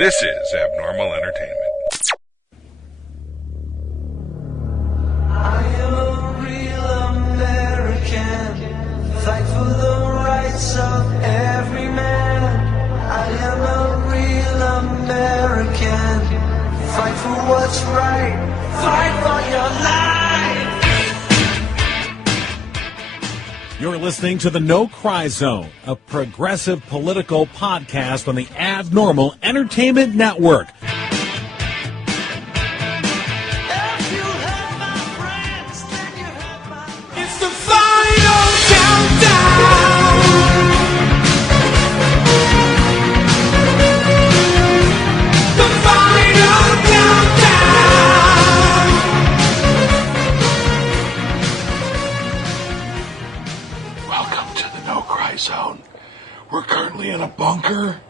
This is Abnormal Entertainment. I am a real American, fight for the rights of every man. I am a real American, fight for what's right, fight for your life. You're listening to the No Cry Zone, a progressive political podcast on the Abnormal Entertainment Network. It's the final countdown. The final countdown. Welcome to the No Cry Zone. We're currently in a bunker.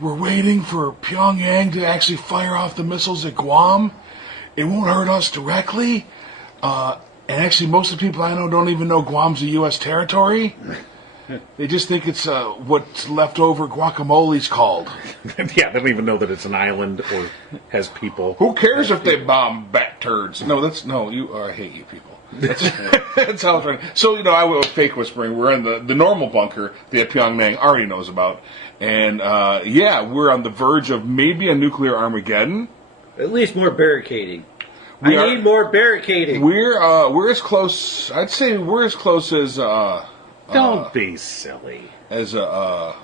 We're waiting for Pyongyang to actually fire off the missiles at Guam. It won't hurt us directly. And actually, most of the people I know don't even know Guam's a U.S. territory. They just think it's what's leftover guacamole's called. Yeah, they don't even know that it's an island or has people. Who cares if they bomb bat turds? I hate you people. That's how it's running. So, I will fake whispering. We're in the normal bunker that Pyongyang already knows about. And, we're on the verge of maybe a nuclear Armageddon. At least more barricading. I need more barricading. We're as close. I'd say we're as close as. Don't be silly. As the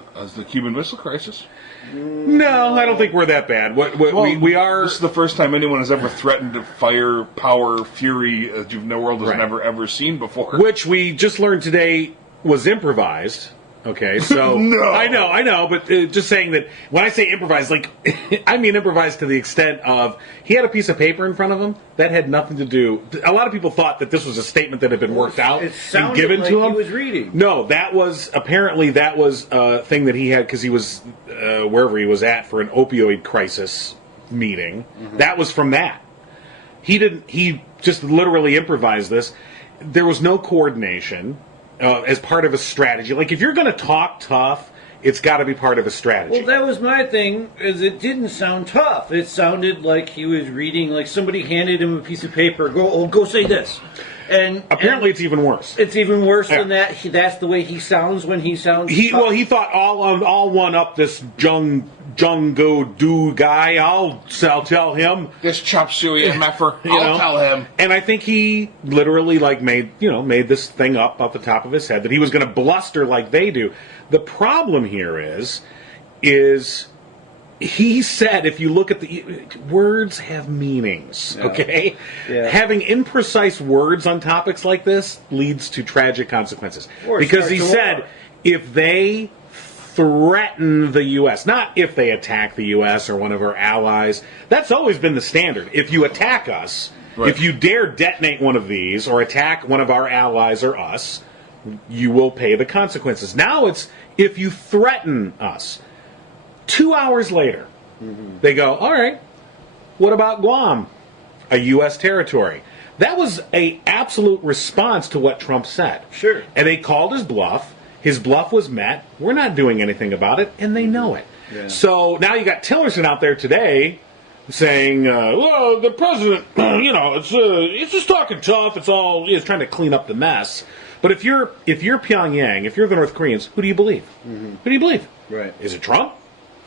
Cuban Missile Crisis. No, I don't think we're that bad. We are. This is the first time anyone has ever threatened to fire power fury that the world has never ever seen before. Which we just learned today was improvised. Okay, so No. I know, but just saying that when I say improvised, I mean improvised to the extent of he had a piece of paper in front of him that had nothing to do. A lot of people thought that this was a statement that had been worked out and given to him. He was reading. No, that was a thing that he had because he was wherever he was at for an opioid crisis meeting. Mm-hmm. That was from that. He just literally improvised this. There was no coordination. As part of a strategy. Like, if you're going to talk tough, it's got to be part of a strategy. Well, that was my thing, is it didn't sound tough. It sounded like he was reading, like somebody handed him a piece of paper, go say this. And apparently it's even worse. It's even worse than that. That's the way he sounds when he sounds tough. He thought, I'll one up this Jung-Go-Do guy. I'll tell him. This chop suey MFer. I'll tell him. And I think he literally made this thing up off the top of his head that he was going to bluster like they do. The problem here is he said, if you look at the words have meanings, okay? Yeah. Having imprecise words on topics like this leads to tragic consequences. Because he said, if they threaten the U.S., not if they attack the U.S. or one of our allies, that's always been the standard. If you attack us, if you dare detonate one of these or attack one of our allies or us, you will pay the consequences. Now it's if you threaten us. 2 hours later, they go, all right, what about Guam? A U.S. territory. That was an absolute response to what Trump said. Sure. And they called his bluff. His bluff was met. We're not doing anything about it, and they know it. Yeah. So now you got Tillerson out there today saying, well, the president, it's just talking tough. It's trying to clean up the mess. But if you're Pyongyang, if you're the North Koreans, who do you believe? Mm-hmm. Who do you believe? Right. Is it Trump?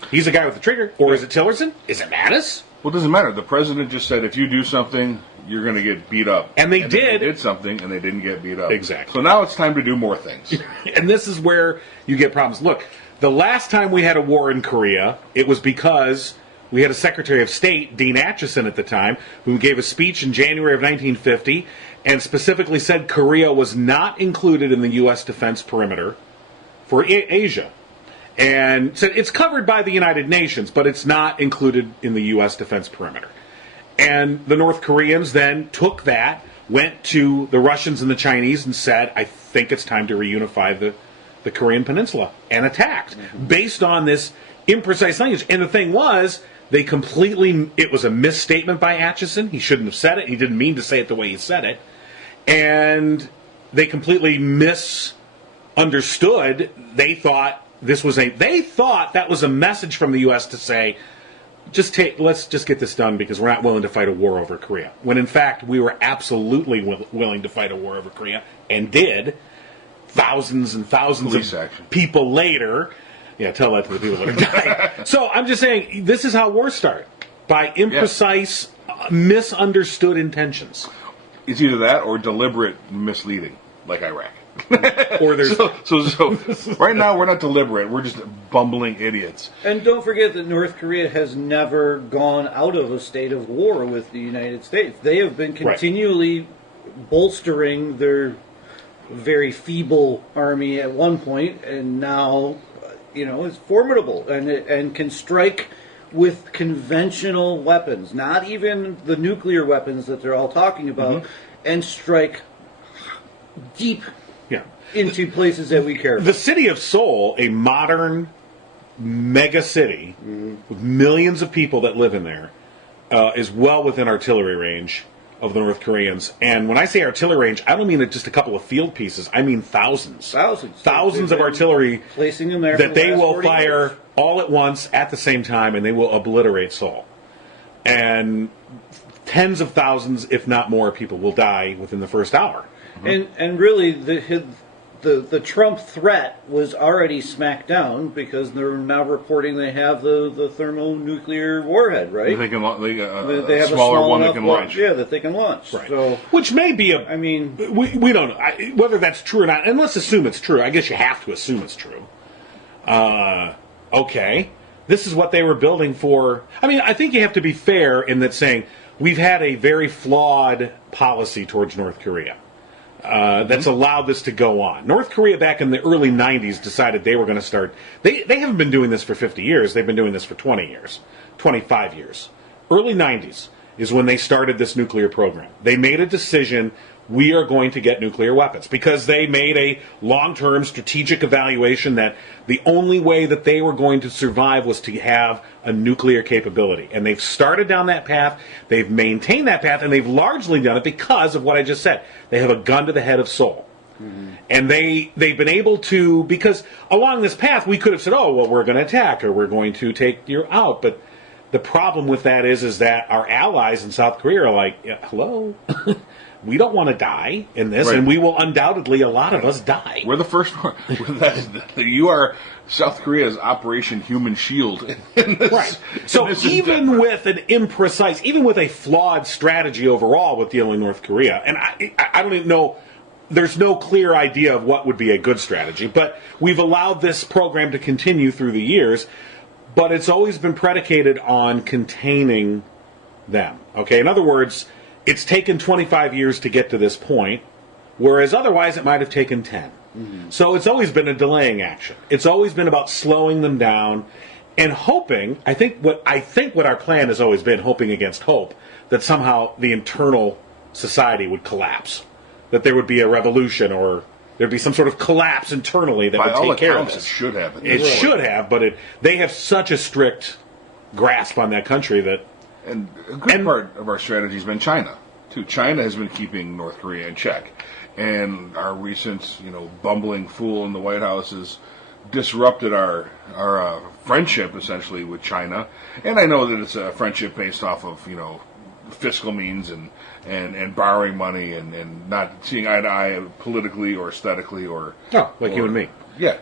He's the guy with the trigger. Or is it Tillerson? Is it Mattis? Well, it doesn't matter. The president just said if you do something, you're going to get beat up. And they did. They did something, and they didn't get beat up. Exactly. So now it's time to do more things. And this is where you get problems. Look, the last time we had a war in Korea, it was because we had a Secretary of State, Dean Acheson at the time, who gave a speech in January of 1950 and specifically said Korea was not included in the U.S. defense perimeter for Asia. And said it's covered by the United Nations, but it's not included in the U.S. defense perimeter. And the North Koreans then took that, went to the Russians and the Chinese and said, I think it's time to reunify the Korean Peninsula, and attacked based on this imprecise language. And the thing was, it was a misstatement by Acheson. He shouldn't have said it. He didn't mean to say it the way he said it. And they completely misunderstood. They thought they thought that was a message from the U.S. to say, let's just get this done because we're not willing to fight a war over Korea. When in fact we were absolutely willing to fight a war over Korea and did. Thousands and thousands of people later. Yeah, tell that to the people that have died. So I'm just saying, this is how wars start. By imprecise, misunderstood intentions. It's either that or deliberate misleading, like Iraq. Or there's so right now we're not deliberate. We're just bumbling idiots. And don't forget that North Korea has never gone out of a state of war with the United States. They have been continually bolstering their very feeble army at one point, and now, it's formidable and can strike with conventional weapons, not even the nuclear weapons that they're all talking about, and strike deep into places that we care about. The city of Seoul, a modern mega city with millions of people that live in there, is well within artillery range of the North Koreans. And when I say artillery range, I don't mean just a couple of field pieces. I mean thousands. Thousands of artillery placing them there that they will fire all at once at the same time, and they will obliterate Seoul. And tens of thousands, if not more, people will die within the first hour. And really, the Trump threat was already smacked down because they're now reporting they have the thermonuclear warhead, right? They can they have smaller one that can launch. Yeah, that they can launch. Right. So, which may be we don't know whether that's true or not. And let's assume it's true. I guess you have to assume it's true. Okay, this is what they were building for. I mean, I think you have to be fair in that saying we've had a very flawed policy towards North Korea. That's allowed this to go on. North Korea back in the early 90s decided they were going to start. They haven't been doing this for 50 years. They've been doing this for 20 years, 25 years. Early 90s is when they started this nuclear program. They made a decision, we are going to get nuclear weapons, because they made a long-term strategic evaluation that the only way that they were going to survive was to have a nuclear capability. And they've started down that path, they've maintained that path, and they've largely done it because of what I just said. They have a gun to the head of Seoul. And they've been able to, because along this path we could have said, oh, well, we're going to attack or we're going to take you out. But the problem with that is that our allies in South Korea are like, hello? We don't want to die in this, and we will undoubtedly, a lot of us die. We're the first one. You are South Korea's Operation Human Shield. Right. So even with an imprecise, even with a flawed strategy overall with dealing with North Korea, and I don't even know, there's no clear idea of what would be a good strategy, but we've allowed this program to continue through the years, but it's always been predicated on containing them. Okay, in other words, it's taken 25 years to get to this point, whereas otherwise it might have taken 10. So it's always been a delaying action. It's always been about slowing them down and hoping, I think what our plan has always been, hoping against hope, that somehow the internal society would collapse, that there would be a revolution or there'd be some sort of collapse internally that would take care of this. It should have. It should have, but they have such a strict grasp on that country that... And a good part of our strategy has been China, too. China has been keeping North Korea in check. And our recent, bumbling fool in the White House has disrupted our friendship, essentially, with China. And I know that it's a friendship based off of, fiscal means and borrowing money and not seeing eye to eye politically or aesthetically or... like you and me. Yeah.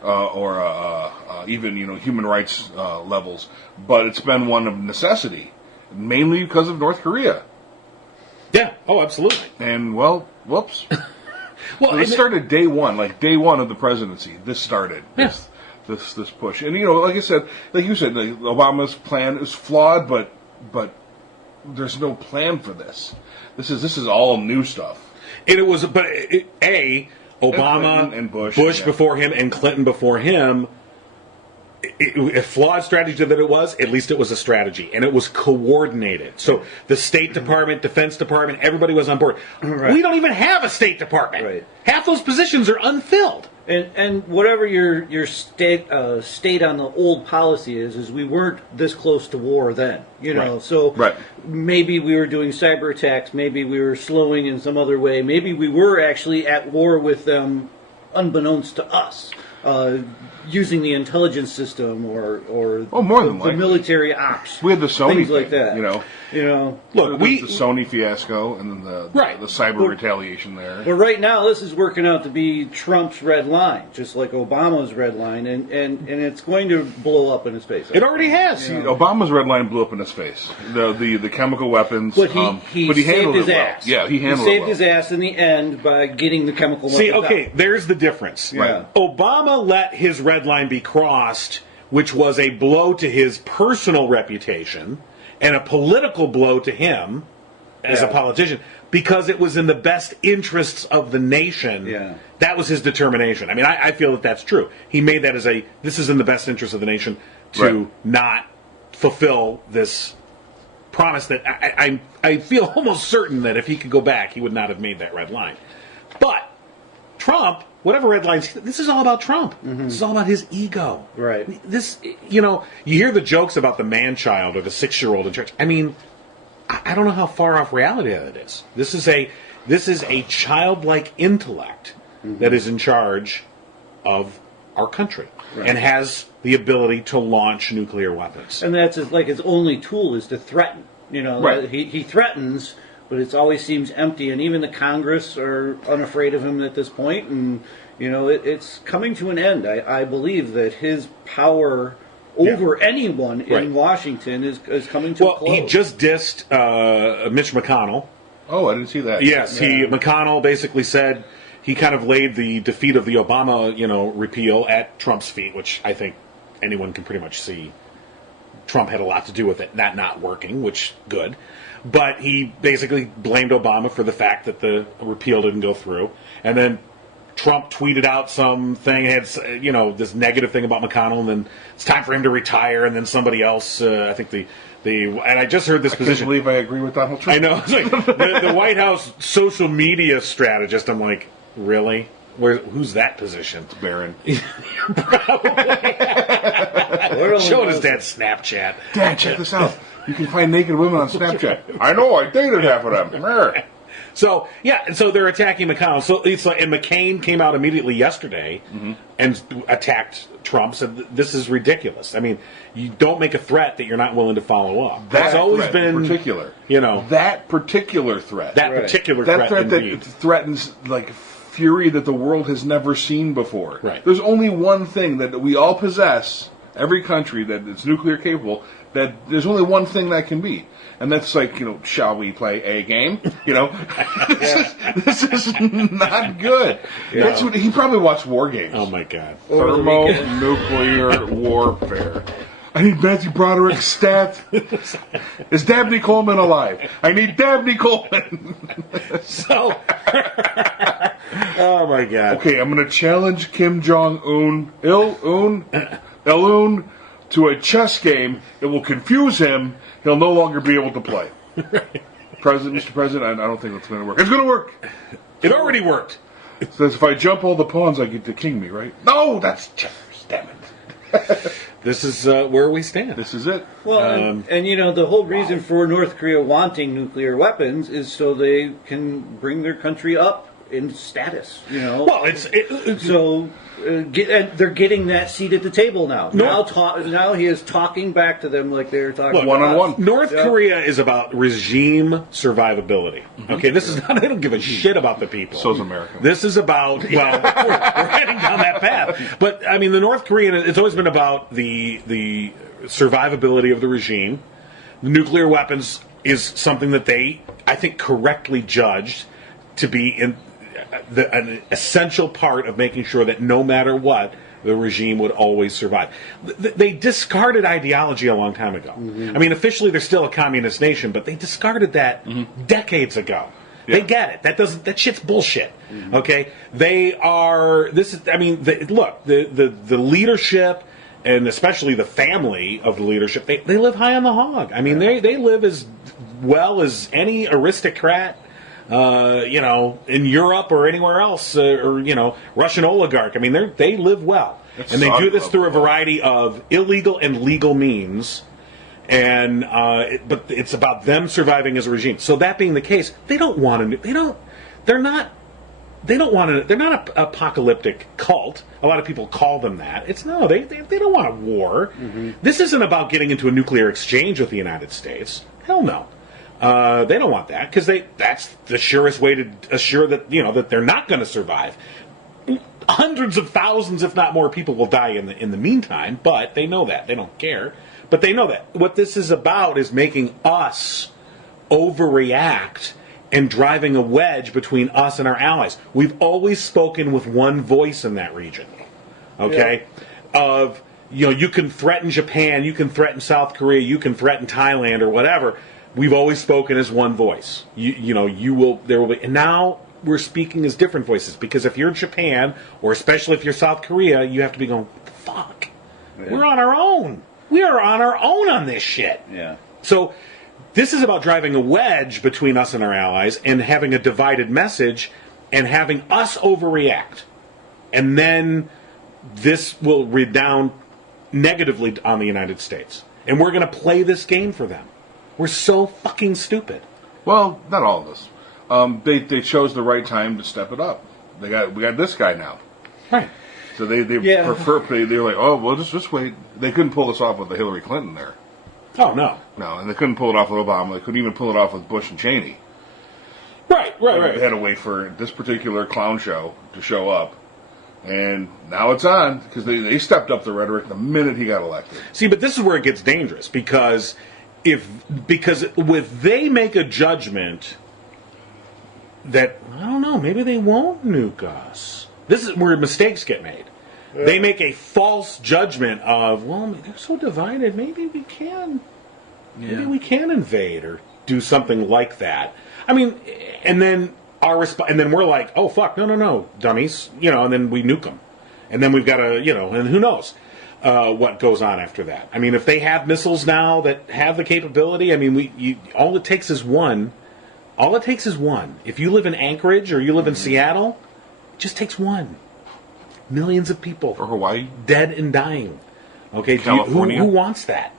Or even, human rights levels. But it's been one of necessity, mainly because of North Korea. Yeah. Oh, absolutely. And, whoops. So this started day one of the presidency. This started. This push. And, like you said, Obama's plan is flawed, but there's no plan for this. This is all new stuff. And it was, Obama and Bush before him and Clinton before him, a flawed strategy that it was, at least it was a strategy, and it was coordinated. So the State Department, Defense Department, everybody was on board. Right. We don't even have a State Department. Right. Half those positions are unfilled. And whatever your state on the old policy is we weren't this close to war then, Right. So maybe we were doing cyber attacks, maybe we were slowing in some other way, maybe we were actually at war with them unbeknownst to us. using the intelligence system or more than the likely. military ops. We had the Sony things like thing, that. you know. Look, the Sony fiasco and then the cyber retaliation there. Well, right now this is working out to be Trump's red line, just like Obama's red line, and it's going to blow up in his face. It already has. Obama's red line blew up in his face. The chemical weapons. But he saved handled his ass. Yeah, he handled saved it well. his ass in the end by getting the chemical weapons. See, okay, out. there's the difference. Yeah. Obama let his red line be crossed, which was a blow to his personal reputation and a political blow to him as a politician, because it was in the best interests of the nation. Yeah. That was his determination. I mean, I feel that that's true. He made that as this is in the best interest of the nation to not fulfill this promise that I feel almost certain that if he could go back, he would not have made that red line. But Trump, whatever red lines, this is all about Trump. Mm-hmm. This is all about his ego. Right. This, you hear the jokes about the man-child or the 6-year-old in church. I mean, I don't know how far off reality that is. This is a childlike intellect that is in charge of our country and has the ability to launch nuclear weapons. And that's his only tool is to threaten. Right. He threatens, but it always seems empty. And even the Congress are unafraid of him at this point. And it's coming to an end. I believe that his power over anyone in Washington is coming to a close. He just dissed Mitch McConnell. Oh, I didn't see that. Yes, McConnell basically said he kind of laid the defeat of the Obama, repeal at Trump's feet, which I think anyone can pretty much see. Trump had a lot to do with it, that not working, which good. But he basically blamed Obama for the fact that the repeal didn't go through. And then Trump tweeted out something, had this negative thing about McConnell, and then it's time for him to retire. And then somebody else, I think and I just heard this position. I can't believe I agree with Donald Trump. I know. It's like the White House social media strategist. I'm like, really? Who's that position? It's Barron. Showing his dad Snapchat. Dad, check this out. You can find naked women on Snapchat. I know. I dated half of them. So so they're attacking McConnell. So it's like, and McCain came out immediately yesterday and attacked Trump. Said this is ridiculous. I mean, you don't make a threat that you're not willing to follow up. That's always been particular. That particular threat. That particular that threat that threatens like fury that the world has never seen before. Right. There's only one thing that we all possess. Every country that is nuclear capable. That there's only one thing that can be. And that's like, shall we play a game? This is not good. Yeah. That's what he probably watched war games. Oh my God! Thermonuclear warfare. I need Matthew Broderick's stat. Is Dabney Coleman alive? I need Dabney Coleman. So, oh my God! Okay, I'm going to challenge Kim Jong Un, Il-un, to a chess game that will confuse him. He'll no longer be able to play. Mr. President, I don't think that's going to work. It's going to work. It already worked. It says if I jump all the pawns, I get to king me, right? No, that's checkers. Damn it. This is where we stand. This is it. Well, and the whole reason for North Korea wanting nuclear weapons is so they can bring their country up in status. Well, they're getting that seat at the table now. Now he is talking back to them like they're talking one-on-one. North Korea is about regime survivability. Okay, this is not. They don't give a shit about the people. So's America. This is about. Well, we're heading down that path. But I mean, the North Korean. It's always been about the survivability of the regime. The nuclear weapons is something that they, I think, correctly judged to be an essential part of making sure that no matter what, the regime would always survive. They discarded ideology a long time ago. I mean, officially they're still a communist nation, but they discarded that decades ago. Yeah. They get it. That shit's bullshit. Okay? They are. This is. I mean, look. The leadership, and especially the family of the leadership, they live high on the hog. I mean, they live as well as any aristocrat. In Europe or anywhere else, or Russian oligarch. I mean, they live well, and they do this through a variety of illegal and legal means. And but it's about them surviving as a regime. So that being the case, they don't want to. They're not they don't want to. They're not an apocalyptic cult. A lot of people call them that. It's no. They don't want a war. Mm-hmm. This isn't about getting into a nuclear exchange with the United States. Hell no. They don't want that because that's the surest way to assure that that they're not going to survive. Hundreds of thousands, if not more, people will die in the meantime. But they know that. They don't care. But they know that. What this is about is making us overreact and driving a wedge between us and our allies. We've always spoken with one voice in that region. Okay? Yeah. You can threaten Japan, you can threaten South Korea, you can threaten Thailand or whatever. We've always spoken as one voice. There will be, and now we're speaking as different voices because if you're Japan or especially if you're South Korea, you have to be going, fuck. Yeah. We're on our own. We are on our own on this shit. Yeah. So this is about driving a wedge between us and our allies and having a divided message and having us overreact. And then this will redound negatively on the United States. And we're going to play this game for them. We're so fucking stupid. Well, not all of us. They chose the right time to step it up. We got this guy now. Right. So they were like, oh, well, just wait. They couldn't pull this off with the Hillary Clinton there. Oh, no. No, and they couldn't pull it off with Obama. They couldn't even pull it off with Bush and Cheney. Right. They had to wait for this particular clown show to show up. And now it's on, because they stepped up the rhetoric the minute he got elected. See, but this is where it gets dangerous, because with they make a judgment that, I don't know, maybe they won't nuke us. This is where mistakes get made. Yeah. They make a false judgment of, well, they're so divided, maybe we can invade or do something like that. I mean, and then and then we're like, oh fuck, no, dummies, and then we nuke them, and then we've got to, and who knows what goes on after that. I mean, if they have missiles now that have the capability, I mean, all it takes is one. All it takes is one. If you live in Anchorage or you live in Seattle, it just takes one. Millions of people. Or Hawaii. Dead and dying. Okay, California. Who wants that?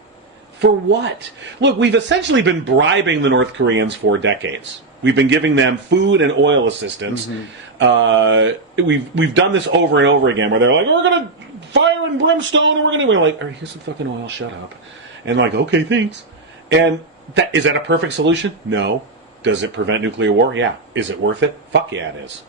For what? Look, we've essentially been bribing the North Koreans for decades. We've been giving them food and oil assistance. Mm-hmm. We've done this over and over again, where they're like, "We're gonna fire and brimstone, and we're like, all right, here's some fucking oil. Shut up." And like, okay, thanks. And is that a perfect solution? No. Does it prevent nuclear war? Yeah. Is it worth it? Fuck yeah, it is.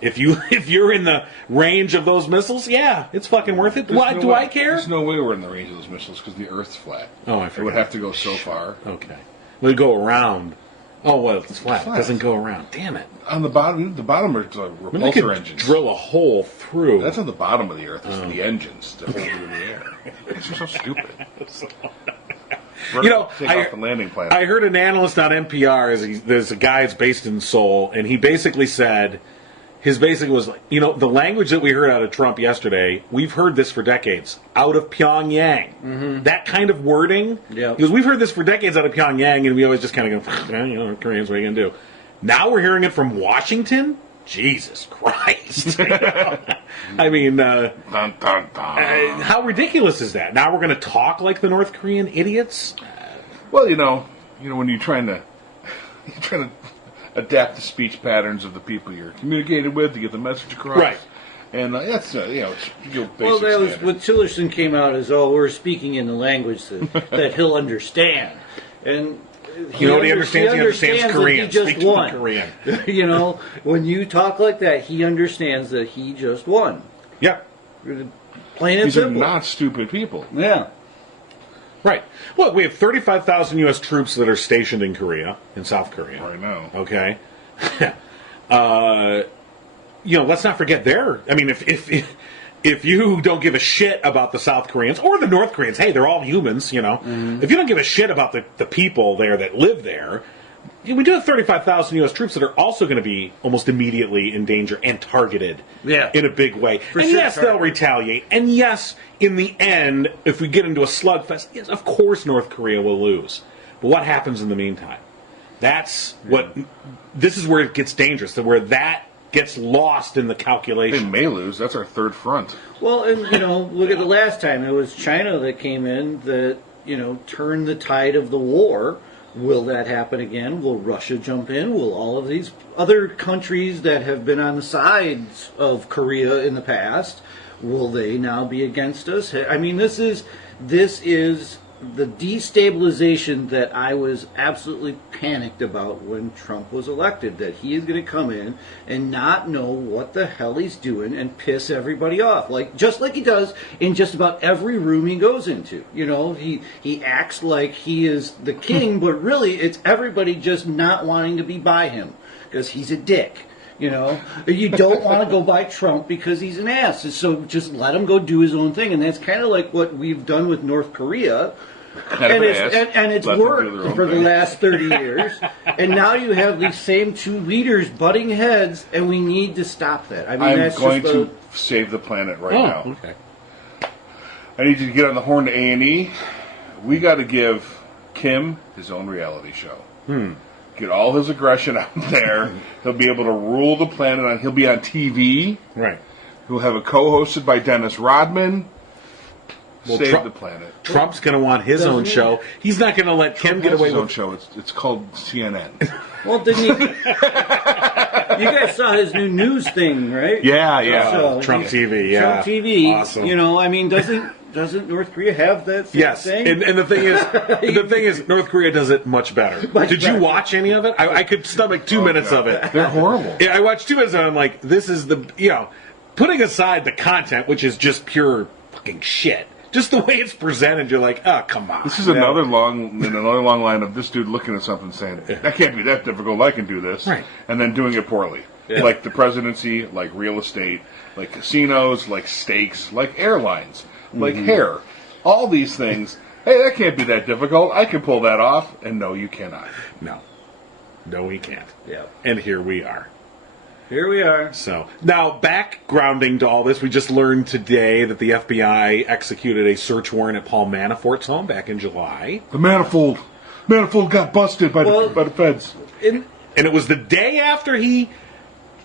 If you're in the range of those missiles, yeah, it's fucking worth it. Why do I care? There's no way we're in the range of those missiles because the Earth's flat. Oh, I forgot. It would have to go so far. Okay. It would go around. Oh, well, it's flat. It doesn't go around. Damn it. On the bottom are repulsor engines. Drill a hole through. That's on the bottom of the Earth. It's the engines to hold it in the air. It's just so stupid. Take off the landing plane. I heard an analyst on NPR. There's a guy that's based in Seoul, and he basically said, his basic was, the language that we heard out of Trump yesterday, we've heard this for decades, out of Pyongyang. Mm-hmm. That kind of wording. Yeah. Because we've heard this for decades out of Pyongyang, and we always just kind of go, Koreans, what are you going to do? Now we're hearing it from Washington? Jesus Christ. I mean, dun, dun, dun. How ridiculous is that? Now we're going to talk like the North Korean idiots? Well, when you're trying to adapt the speech patterns of the people you're communicating with to get the message across. Right. And that's, it's basic well, that was standard. what Tillerson came out as, we're speaking in the language that he'll understand. And he understands? He understands Korean. He just won. Korean. When you talk like that, he understands that he just won. Yeah. Plain and These simple. are not stupid people. Yeah. Right. Look, we have 35,000 U.S. troops that are stationed in South Korea. Right now. Okay. Let's not forget if you don't give a shit about the South Koreans or the North Koreans, hey, they're all humans, Mm-hmm. If you don't give a shit about the people there that live there, we do have 35,000 U.S. troops that are also going to be almost immediately in danger and targeted in a big way. Yes, they'll retaliate. And yes, in the end, if we get into a slugfest, yes, of course North Korea will lose. But what happens in the meantime? This is where it gets dangerous, where that gets lost in the calculation. They may lose. That's our third front. Well, and, look at the last time. It was China that came in that, turned the tide of the war Will that happen again? Will Russia jump in? Will all of these other countries that have been on the sides of Korea in the past, will they now be against us? I mean, this is the destabilization that I was absolutely panicked about when Trump was elected, that he is going to come in and not know what the hell he's doing and piss everybody off, just like he does in just about every room he goes into. You know, he acts like he is the king, but really it's everybody just not wanting to be by him because he's a dick. You know, you don't want to go by Trump because he's an ass. So just let him go do his own thing. And that's kind of like what we've done with North Korea. And it's worked for the last 30 years. And now you have these same two leaders butting heads, and we need to stop that. I mean, I'm going to save the planet right now. Okay. I need you to get on the horn to A&E. We got to give Kim his own reality show. Get all his aggression out there. He'll be able to rule the planet. He'll be on TV. Right. He'll have it co-hosted by Dennis Rodman. Well, Save the planet. Trump's going to want his own show. He's not going to let Kim get away his with own show. It's called CNN. Well, didn't he? You guys saw his new news thing, right? Yeah. So, Trump TV, yeah. Trump TV. Awesome. You know, I mean, doesn't North Korea have that same thing? And the thing is, North Korea does it much better. Did you watch any of it? I could stomach 2 minutes of it. They're horrible. Yeah, I watched 2 minutes of it. I'm like, this is putting aside the content, which is just pure fucking shit. Just the way it's presented, you're like, oh, come on. This is another long line of this dude looking at something saying, that can't be that difficult, I can do this. Right. And then doing it poorly. Yeah. Like the presidency, like real estate, like casinos, like steaks, like airlines, like hair. All these things, hey, that can't be that difficult, I can pull that off. And no, you cannot. No, we can't. Yeah. And here we are. Here we are. So, now, backgrounding to all this, we just learned today that the FBI executed a search warrant at Paul Manafort's home back in July. The Manifold got busted by the feds. And it was the day after he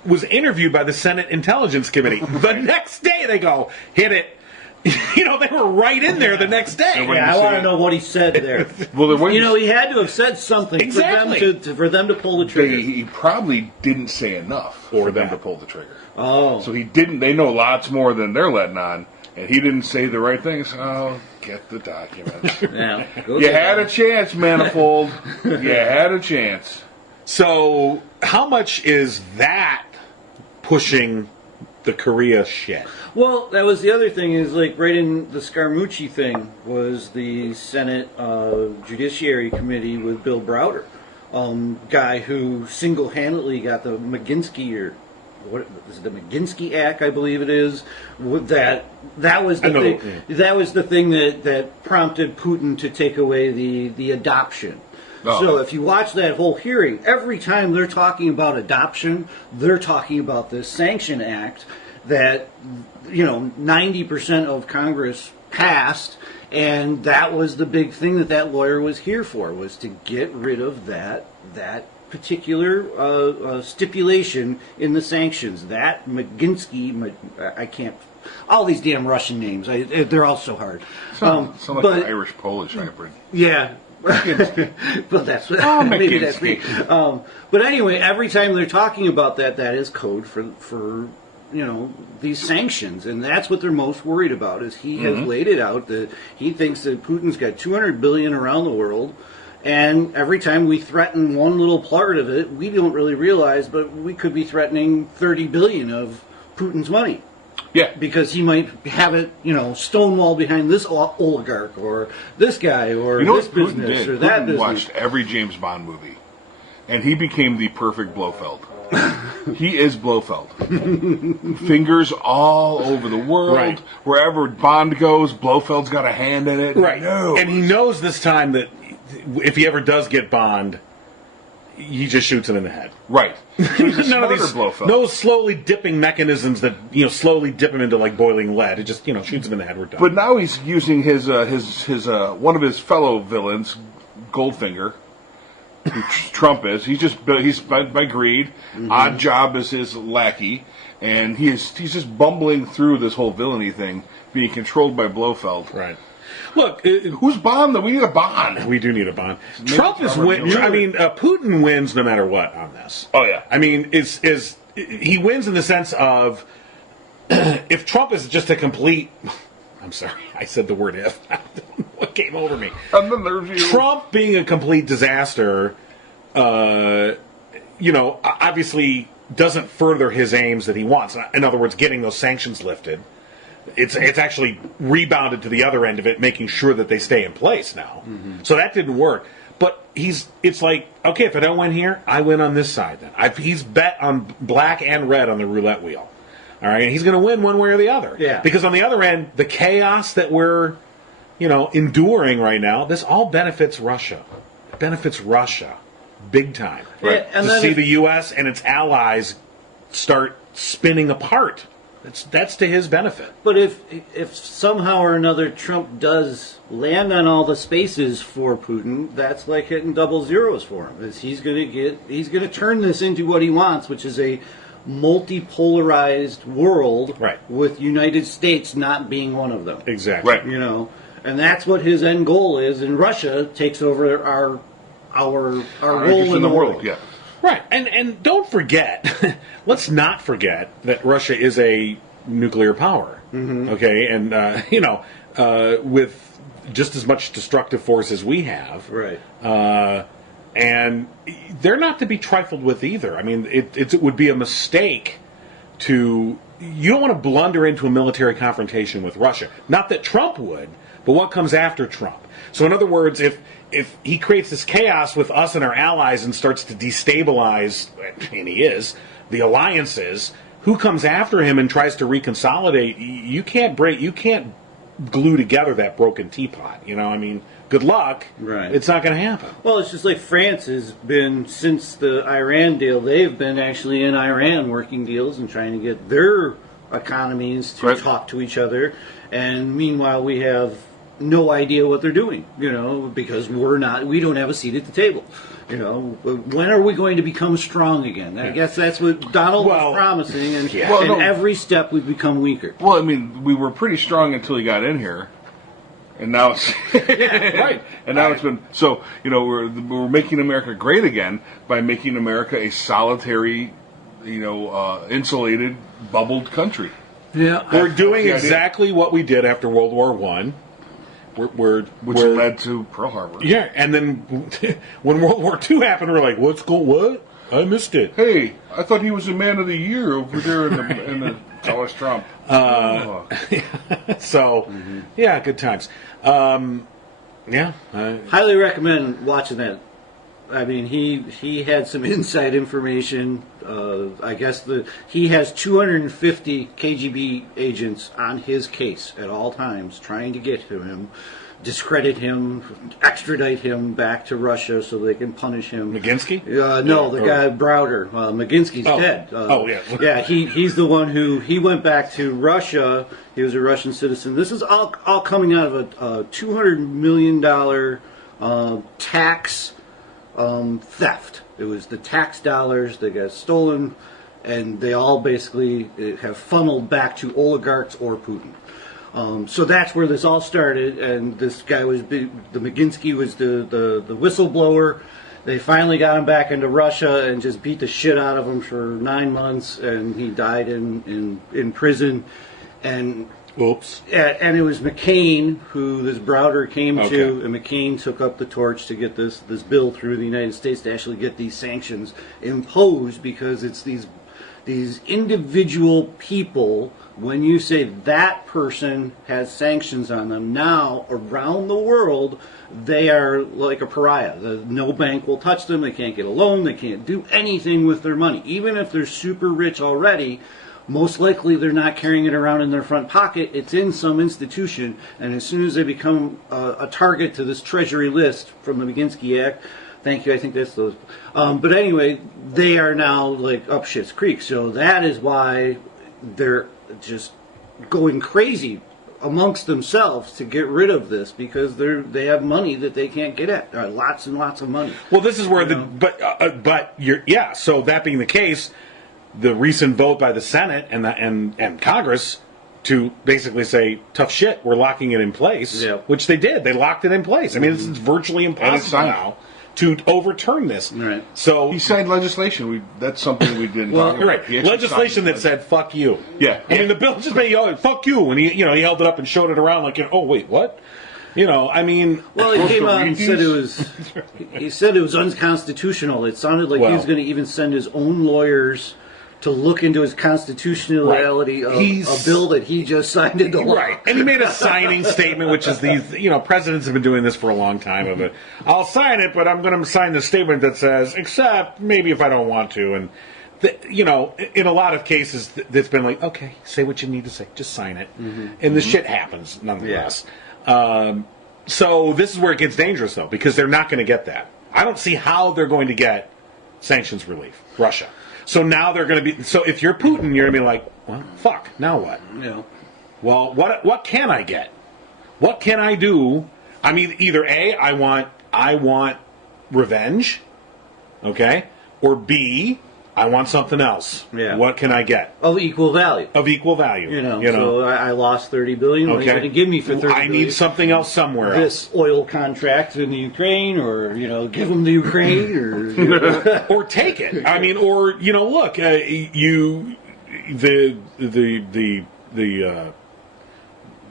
was interviewed by the Senate Intelligence Committee. The next day they go, hit it. They were right in there the next day. Yeah, I want to know what he said there. He had to have said something for them to pull the trigger. He probably didn't say enough for them to pull the trigger. Oh. So he didn't. They know lots more than they're letting on, and he didn't say the right things. Oh, get the documents. Yeah, you had a chance, Manifold. You had a chance. So, how much is that pushing the Korea shit? Well, that was the other thing, is right in the Scaramucci thing was the Senate Judiciary Committee with Bill Browder, guy who single-handedly got the McGinsky, what is it, the McGinsky Act, I believe it is, that was the thing. Yeah. That was the thing that prompted Putin to take away the adoption. Oh. So if you watch that whole hearing, every time they're talking about adoption, they're talking about this sanction act that 90% of Congress passed, and that was the big thing that lawyer was here for, was to get rid of that particular stipulation in the sanctions. That McGinsky, I can't, all these damn Russian names, they're all so hard. Sound like an Irish-Polish hybrid. Yeah. But that's maybe that's me. But anyway, every time they're talking about that is code for these sanctions, and that's what they're most worried about. Is he has laid it out that he thinks that Putin's got 200 billion around the world, and every time we threaten one little part of it, we don't really realize, but we could be threatening 30 billion of Putin's money. Yeah, because he might have it, stonewall behind this oligarch or this guy or this business or that business. Putin watched every James Bond movie, and he became the perfect Blofeld. He is Blofeld. Fingers all over the world. Right. Wherever Bond goes, Blofeld's got a hand in it. Right. And he knows this time that if he ever does get Bond, he just shoots him in the head. Right. So he's a None of these Blofeld. no slowly dipping mechanisms that slowly dip him into like boiling lead. It just shoots him in the head. We're done. But now he's using his one of his fellow villains, Goldfinger, who Trump is. He's by greed. Odd Job is his lackey, and he's just bumbling through this whole villainy thing, being controlled by Blofeld. Right. Look, Who's bond? We need a bond. we do need a bond. Trump is win. I mean, Putin wins no matter what on this. Oh, yeah. I mean, he wins in the sense of if Trump is just a complete. I'm sorry, I said the word if. What came over me? And then there's you. Trump being a complete disaster, obviously doesn't further his aims that he wants. In other words, getting those sanctions lifted. It's actually rebounded to the other end of it, making sure that they stay in place now. Mm-hmm. So that didn't work. But it's like, okay, if I don't win here, I win on this side then. He's bet on black and red on the roulette wheel. All right, and he's going to win one way or the other. Yeah. Because on the other end, the chaos that we're, enduring right now, this all benefits Russia. It benefits Russia big time. Right. Yeah, and to see the U.S. and its allies start spinning apart. That's to his benefit. But if somehow or another Trump does land on all the spaces for Putin, that's like hitting double zeros for him. He's going to turn this into what he wants, which is a multipolarized world, right, with United States not being one of them. Exactly. Right. And that's what his end goal is. And Russia takes over our role in the world. Yeah. Right, and don't forget, let's not forget that Russia is a nuclear power, okay? And, with just as much destructive force as we have. Right. And they're not to be trifled with either. I mean, it would be a mistake you don't want to blunder into a military confrontation with Russia. Not that Trump would, but what comes after Trump. So in other words, if he creates this chaos with us and our allies and starts to destabilize, and he is, the alliances, who comes after him and tries to reconsolidate? You can't glue together that broken teapot. I mean, good luck. Right. It's not going to happen. Well, it's just like France has been, since the Iran deal, they've been actually in Iran working deals and trying to get their economies to talk to each other. And meanwhile, we have no idea what they're doing, because we don't have a seat at the table. When are we going to become strong again? I guess that's what Donald was promising, and every step we've become weaker. Well, I mean, we were pretty strong until he got in here, and now it's right. And now it's been so. We're making America great again by making America a solitary, insulated, bubbled country. Yeah, we're doing exactly what we did after World War I. Which led to Pearl Harbor. Yeah, and then when World War II happened, we're like, what? I missed it. Hey, I thought he was the man of the year over there in the tell us Trump. Yeah, good times. Highly recommend watching that. I mean, he had some inside information. I guess he has 250 KGB agents on his case at all times, trying to get to him, discredit him, extradite him back to Russia so they can punish him. McGinsky? No, the guy Browder. McGinsky's dead. Yeah, he's the one he went back to Russia. He was a Russian citizen. This is all coming out of a $200 million tax theft. It was the tax dollars that got stolen, and they all basically have funneled back to oligarchs or Putin. So that's where this all started, and this guy the McGinsky was the whistleblower. They finally got him back into Russia and just beat the shit out of him for 9 months, and he died in prison. And oops. And it was McCain who this Browder came to, and McCain took up the torch to get this bill through the United States to actually get these sanctions imposed, because it's these individual people. When you say that person has sanctions on them, now around the world, they are like a pariah. No bank will touch them. They can't get a loan. They can't do anything with their money. Even if they're super rich already, most likely they're not carrying it around in their front pocket. It's in some institution, and as soon as they become a target to this treasury list from the McGinsky Act, thank you, I think that's those. But anyway, they are now like up shit's creek. So that is why they're just going crazy amongst themselves to get rid of this, because they have money that they can't get at. Lots and lots of money. Well, this is where so that being the case, the recent vote by the Senate and Congress to basically say, tough shit, we're locking it in place, which they did. They locked it in place. I mean, it's virtually impossible now to overturn this. Right. So he signed legislation. That's something we didn't talk about. Right. Legislation that said, fuck you. Yeah. I mean, the bill just made, fuck you. And he held it up and showed it around like, oh, wait, what? I mean... Well, he came out and said he said it was unconstitutional. It sounded like he was going to even send his own lawyers to look into his constitutionality of a bill that he just signed into law. Right. And he made a signing statement, which is these, presidents have been doing this for a long time of it. I'll sign it, but I'm going to sign the statement that says, except maybe if I don't want to. And, in a lot of cases, that's been like, okay, say what you need to say. Just sign it. And the shit happens, nonetheless. So this is where it gets dangerous, though, because they're not going to get that. I don't see how they're going to get sanctions relief, Russia. So now they're going to be... So if you're Putin, you're going to be like, well, fuck, now what? Yeah. Well, what can I get? What can I do? I mean, either A, I want revenge, okay? Or B, I want something else. Yeah. What can I get? Of equal value. Of equal value. So I lost $30 billion. What are you going to give me for $30 billion? I need something else somewhere this oil contract in the Ukraine, or give them the Ukraine, or or take it. I mean, or look, the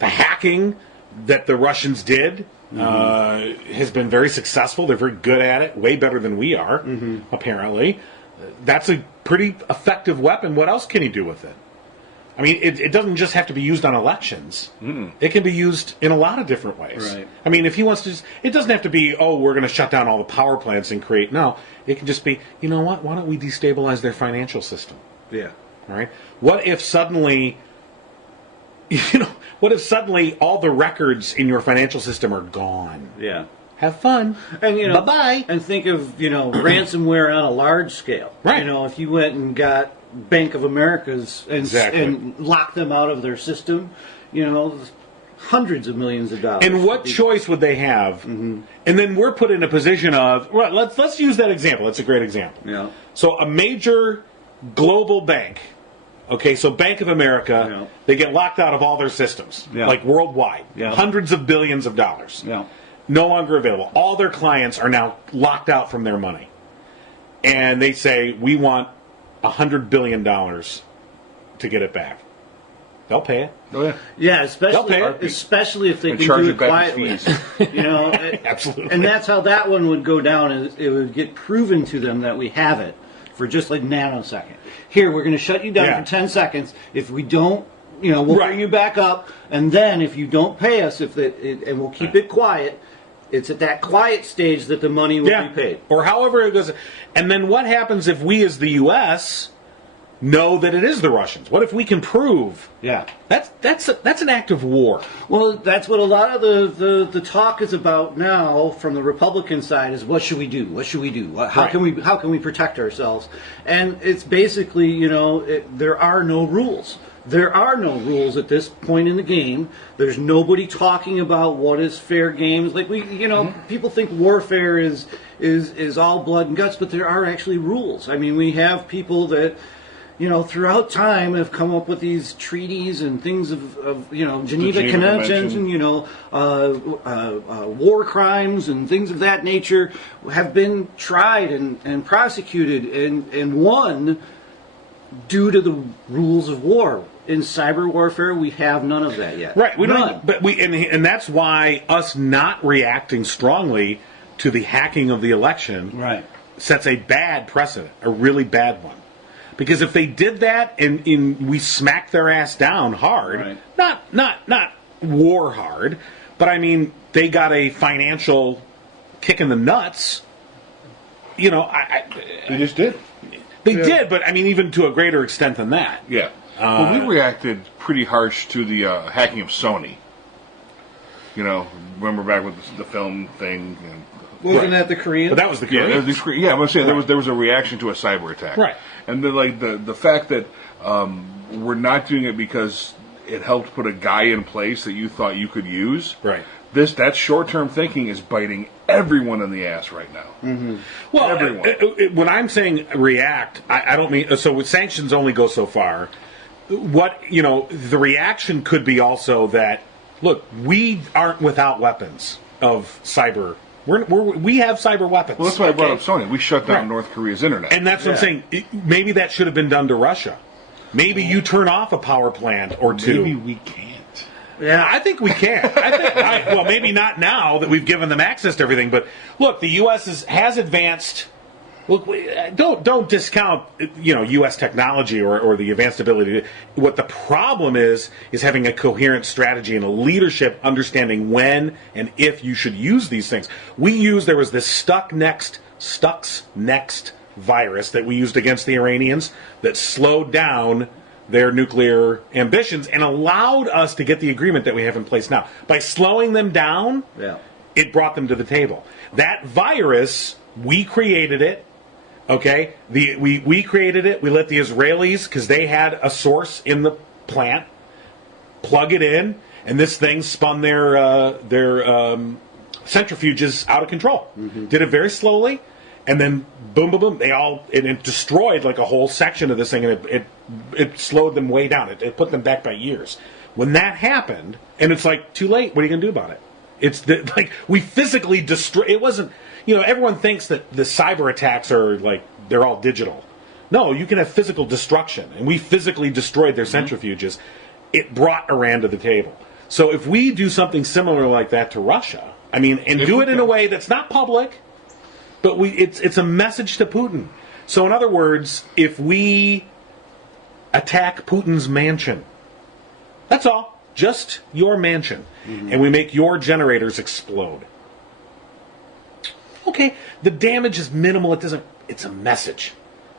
hacking that the Russians did has been very successful. They're very good at it, way better than we are, apparently. That's a pretty effective weapon. What else can you do with it? I mean, it doesn't just have to be used on elections. It can be used in a lot of different ways. Right. I mean, if he wants to it doesn't have to be, we're going to shut down all the power plants and create... No, it can just be, you know what? Why don't we destabilize their financial system? Yeah. Right? What if suddenly... what if suddenly all the records in your financial system are gone? Yeah. Have fun. And bye-bye. And think of, ransomware on a large scale. Right. If you went and got Bank of America's and locked them out of their system, hundreds of millions of dollars. And what choice would they have? And then we're put in a position of, well, let's use that example. It's a great example. Yeah. So a major global bank, okay, so Bank of America, they get locked out of all their systems, like worldwide, hundreds of billions of dollars. Yeah. No longer available. All their clients are now locked out from their money. And they say, we want $100 billion to get it back. They'll pay it. Oh, yeah. Yeah, especially if they can do it quietly. Absolutely. And that's how that one would go down. Is it would get proven to them that we have it for just like nanosecond. Here, we're going to shut you down for 10 seconds. If we don't, we'll bring you back up. And then if you don't pay us, and we'll keep it quiet, it's at that quiet stage that the money will be paid. Or however it goes. And then what happens if we as the U.S. know that it is the Russians? What if we can prove? Yeah. That's an act of war. Well, that's what a lot of the talk is about now from the Republican side is what should we do? What should we do? How can we protect ourselves? And it's basically, there are no rules. There are no rules at this point in the game. There's nobody talking about what is fair games. Like people think warfare is all blood and guts, but there are actually rules. I mean, we have people that, throughout time have come up with these treaties and things of Geneva Conventions and, war crimes and things of that nature have been tried and prosecuted and won due to the rules of war. In cyber warfare, we have none of that yet. Right, we none. don't. But and that's why us not reacting strongly to the hacking of the election sets a bad precedent, a really bad one. Because if they did that and we smacked their ass down hard, not war hard, but I mean they got a financial kick in the nuts. They just did. They did, but I mean even to a greater extent than that. Yeah. Well, we reacted pretty harsh to the hacking of Sony. Remember back with the film thing? Wasn't that the Korean? But that was the Korean. Yeah, I'm saying there was a reaction to a cyber attack. Right. And then, the fact that we're not doing it because it helped put a guy in place that you thought you could use. Right. That short-term thinking is biting everyone in the ass right now. Mm-hmm. Well, everyone. When I'm saying react, I don't mean... So sanctions only go so far. the reaction could be also that, look, we aren't without weapons of cyber. We have cyber weapons. Well, that's why I brought up Sony. We shut down North Korea's internet. And that's what I'm saying. Maybe that should have been done to Russia. Maybe you turn off a power plant or two. Maybe we can't. Yeah, I think we can. Well, maybe not now that we've given them access to everything. But look, the U.S. has advanced. Look, don't discount U.S. technology or the advanced ability. What the problem is having a coherent strategy and a leadership understanding when and if you should use these things. There was this Stuxnet virus that we used against the Iranians that slowed down their nuclear ambitions and allowed us to get the agreement that we have in place now. By slowing them down, it brought them to the table. That virus, we created it. Okay, we created it. We let the Israelis, because they had a source in the plant, plug it in, and this thing spun their centrifuges out of control. Mm-hmm. Did it very slowly, and then boom, boom, boom. It destroyed like a whole section of this thing, and it slowed them way down. It put them back by years. When that happened, and it's like too late. What are you going to do about it? We physically destroyed. It wasn't. Everyone thinks that the cyber attacks are they're all digital. No, you can have physical destruction, and we physically destroyed their centrifuges. It brought Iran to the table. So if we do something similar like that to Russia, and do it in a way that's not public, but it's a message to Putin. So in other words, if we attack Putin's mansion, that's all, just your mansion, and we make your generators explode. Okay, the damage is minimal. It's a message.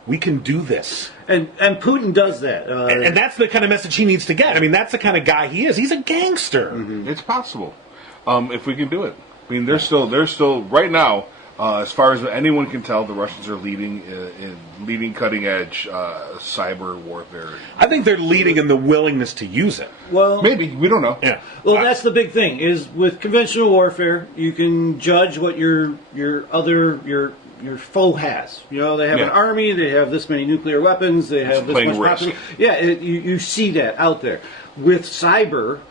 We can do this. And Putin does that. And that's the kind of message he needs to get. That's the kind of guy he is. He's a gangster. Mm-hmm. It's possible if we can do it. They're still right now. As far as anyone can tell, the Russians are leading cutting edge cyber warfare. I think they're leading in the willingness to use it. Well, maybe we don't know. Yeah. Well, that's the big thing. Is with conventional warfare, you can judge what your foe has. They have an army. They have this many nuclear weapons. They have this much population. Yeah, you see that out there. With cyber,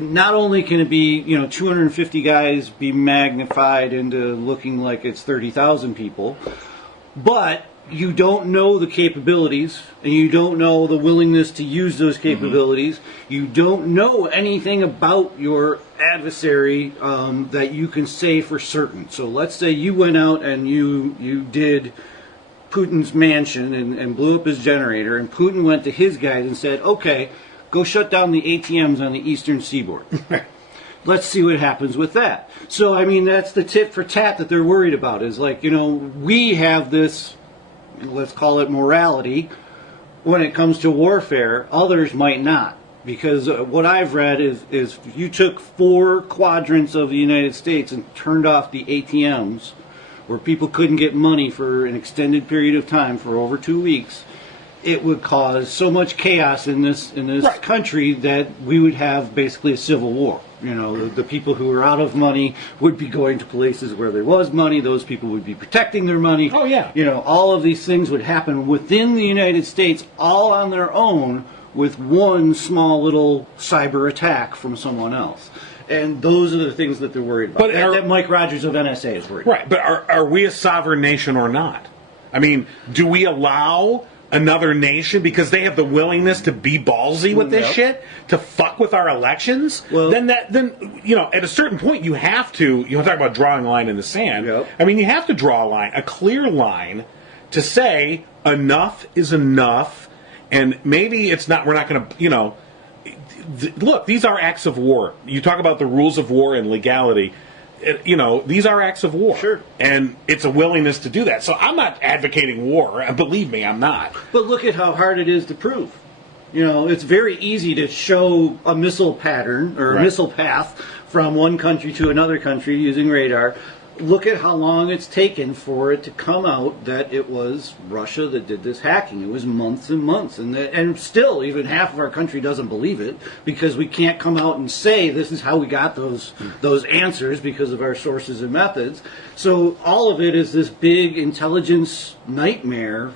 not only can it be 250 guys be magnified into looking like it's 30,000 people, but you don't know the capabilities, and you don't know the willingness to use those capabilities. Mm-hmm. You don't know anything about your adversary that you can say for certain. So let's say you went out and you did Putin's mansion and blew up his generator, and Putin went to his guys and said, okay, go shut down the ATMs on the eastern seaboard. Let's see what happens with that. So, that's the tit for tat that they're worried about, is we have this, let's call it morality, when it comes to warfare. Others might not. Because what I've read is you took 4 quadrants of the United States and turned off the ATMs, where people couldn't get money for an extended period of time for over 2 weeks, it would cause so much chaos in this country that we would have basically a civil war. The people who are out of money would be going to places where there was money. Those people would be protecting their money. Oh, yeah. All of these things would happen within the United States, all on their own, with one small little cyber attack from someone else. And those are the things that they're worried about. But that Mike Rogers of NSA is worried about. Right, but are we a sovereign nation or not? Do we allow another nation, because they have the willingness to be ballsy with this shit, to fuck with our elections? Well, then at a certain point you have to, talk about drawing a line in the sand. Yep. You have to draw a line, a clear line, to say enough is enough, and maybe it's not, we're not going to, look, these are acts of war. You talk about the rules of war and legality. These are acts of war. Sure. And it's a willingness to do that. So I'm not advocating war. Believe me, I'm not. But look at how hard it is to prove. It's very easy to show a missile pattern or a missile path from one country to another country using radar. Look at how long it's taken for it to come out that it was Russia that did this hacking. It was months and months. And still, even half of our country doesn't believe it, because we can't come out and say this is how we got those answers because of our sources and methods. So all of it is this big intelligence nightmare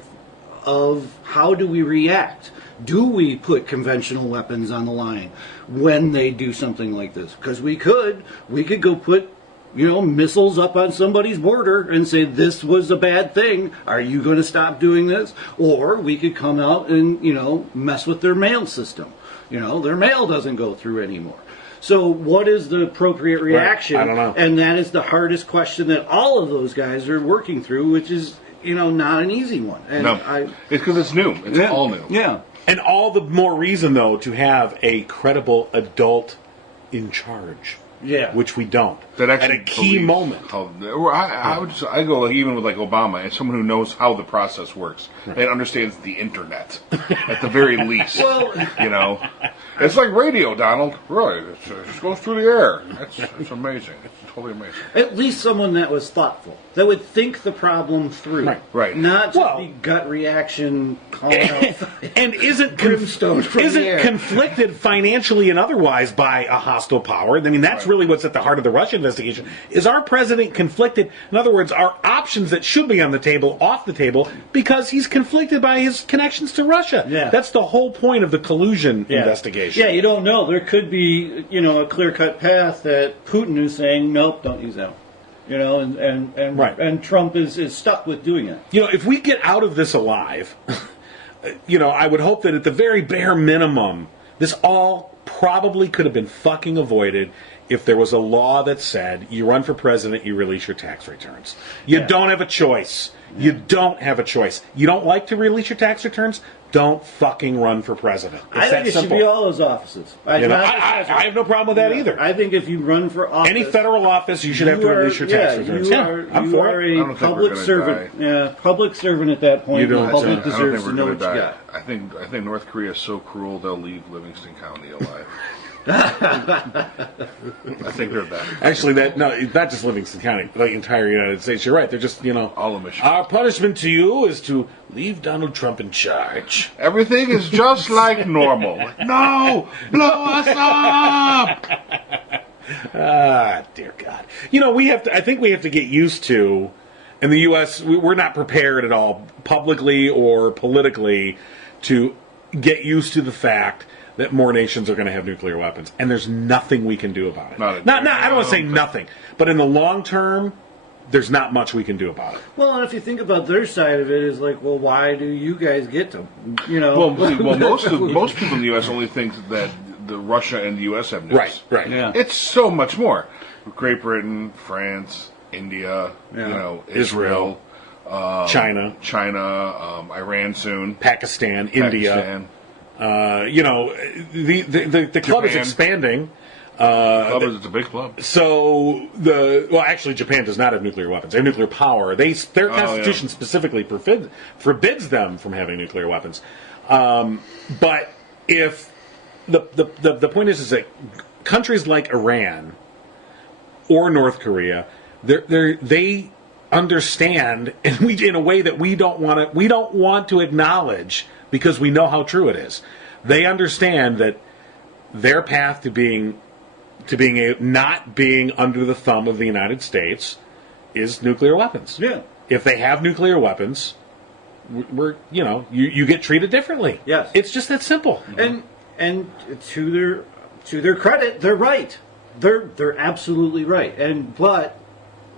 of how do we react Do we put conventional weapons on the line when they do something like this? Because we could go put, missiles up on somebody's border and say this was a bad thing. Are you going to stop doing this? Or we could come out and, mess with their mail system. Their mail doesn't go through anymore. So what is the appropriate reaction? Right. I don't know. And that is the hardest question that all of those guys are working through, which is, not an easy one. And No, it's because it's new. It's all new. Yeah. And all the more reason, though, to have a credible adult in charge. Yeah. Which we don't. That actually at a key believes moment. I go even with like Obama and someone who knows how the process works and understands the internet at the very least. Well, it's like radio, Donald. Right, it just goes through the air. It's amazing. It's totally amazing. at least someone that was thoughtful, that would think the problem through, Right. Not just be gut reaction, calling out and isn't brimstone from the air. conflicted financially and otherwise by a hostile power. I mean, that's really what's at the heart of the Russia investigation. Is our president conflicted? In other words, are options that should be on the table off the table because he's conflicted by his connections to Russia? Yeah. That's the whole point of the collusion investigation. Yeah, you don't know. There could be, a clear-cut path that Putin is saying, nope, don't use that. And Trump is stuck with doing it. If we get out of this alive, I would hope that at the very bare minimum, this all probably could have been fucking avoided if there was a law that said you run for president, you release your tax returns. You don't have a choice. You don't have a choice. You don't like to release your tax returns? Don't fucking run for president. It's I think it should be all those offices. I have no problem with that either. I think if you run for office, any federal office, you should have to release your tax returns. I'm for it. You are a public servant. Yeah, public servant at that point. The public deserves to know what you got. I think North Korea is so cruel they'll leave Livingston County alive. I think they're that. Actually, not just Livingston County, the entire United States. You're right. They're just, all of Michigan. Our punishment to you is to leave Donald Trump in charge. Everything is just like normal. No, blow us up. Dear God. I think we have to get used to, in the U.S., we're not prepared at all, publicly or politically, to get used to the fact that more nations are going to have nuclear weapons, and there's nothing we can do about it. I don't want to say nothing, but in the long term, there's not much we can do about it. Well, and if you think about their side of it, is like, well, why do you guys get to, Well, most people in the U.S. only think that the Russia and the U.S. have nukes. Right. Yeah. It's so much more. Great Britain, France, India, Israel, China, Iran soon, Pakistan, India. The club is expanding. It's a big club. So actually, Japan does not have nuclear weapons. They have nuclear power. Their constitution specifically forbids them from having nuclear weapons. But if the point is that countries like Iran or North Korea, they understand, and in a way that we don't want to acknowledge, because we know how true it is. They understand that their path to not being under the thumb of the United States is nuclear weapons. Yeah. If they have nuclear weapons, you get treated differently. Yes. It's just that simple. And to their credit, they're right. They're absolutely right. But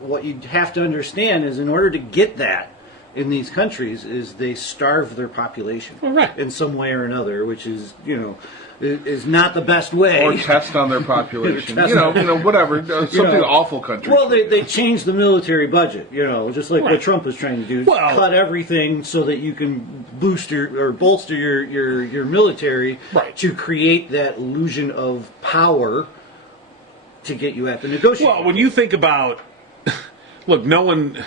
what you have to understand is, in order to get that in these countries, is they starve their population in some way or another, which is is not the best way. Or test on their population. Whatever. Something awful countries. Well, they changed the military budget. Just like what Trump is trying to do. Cut everything so that you can bolster your military to create that illusion of power to get you at the negotiating. Well, when you think about, look, no one.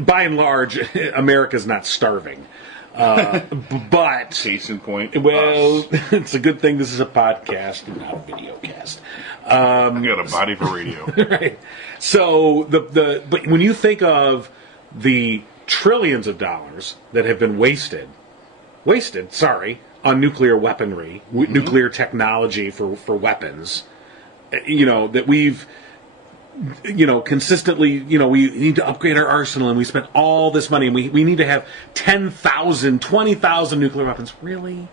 By and large, America's not starving. But case in point. Well, it's a good thing this is a podcast and not a video cast. I got a body for radio. Right. So but when you think of the trillions of dollars that have been wasted on nuclear weaponry, nuclear technology for weapons, that we've consistently, we need to upgrade our arsenal, and we spent all this money, and we need to have 10,000, 20,000 nuclear weapons. Really?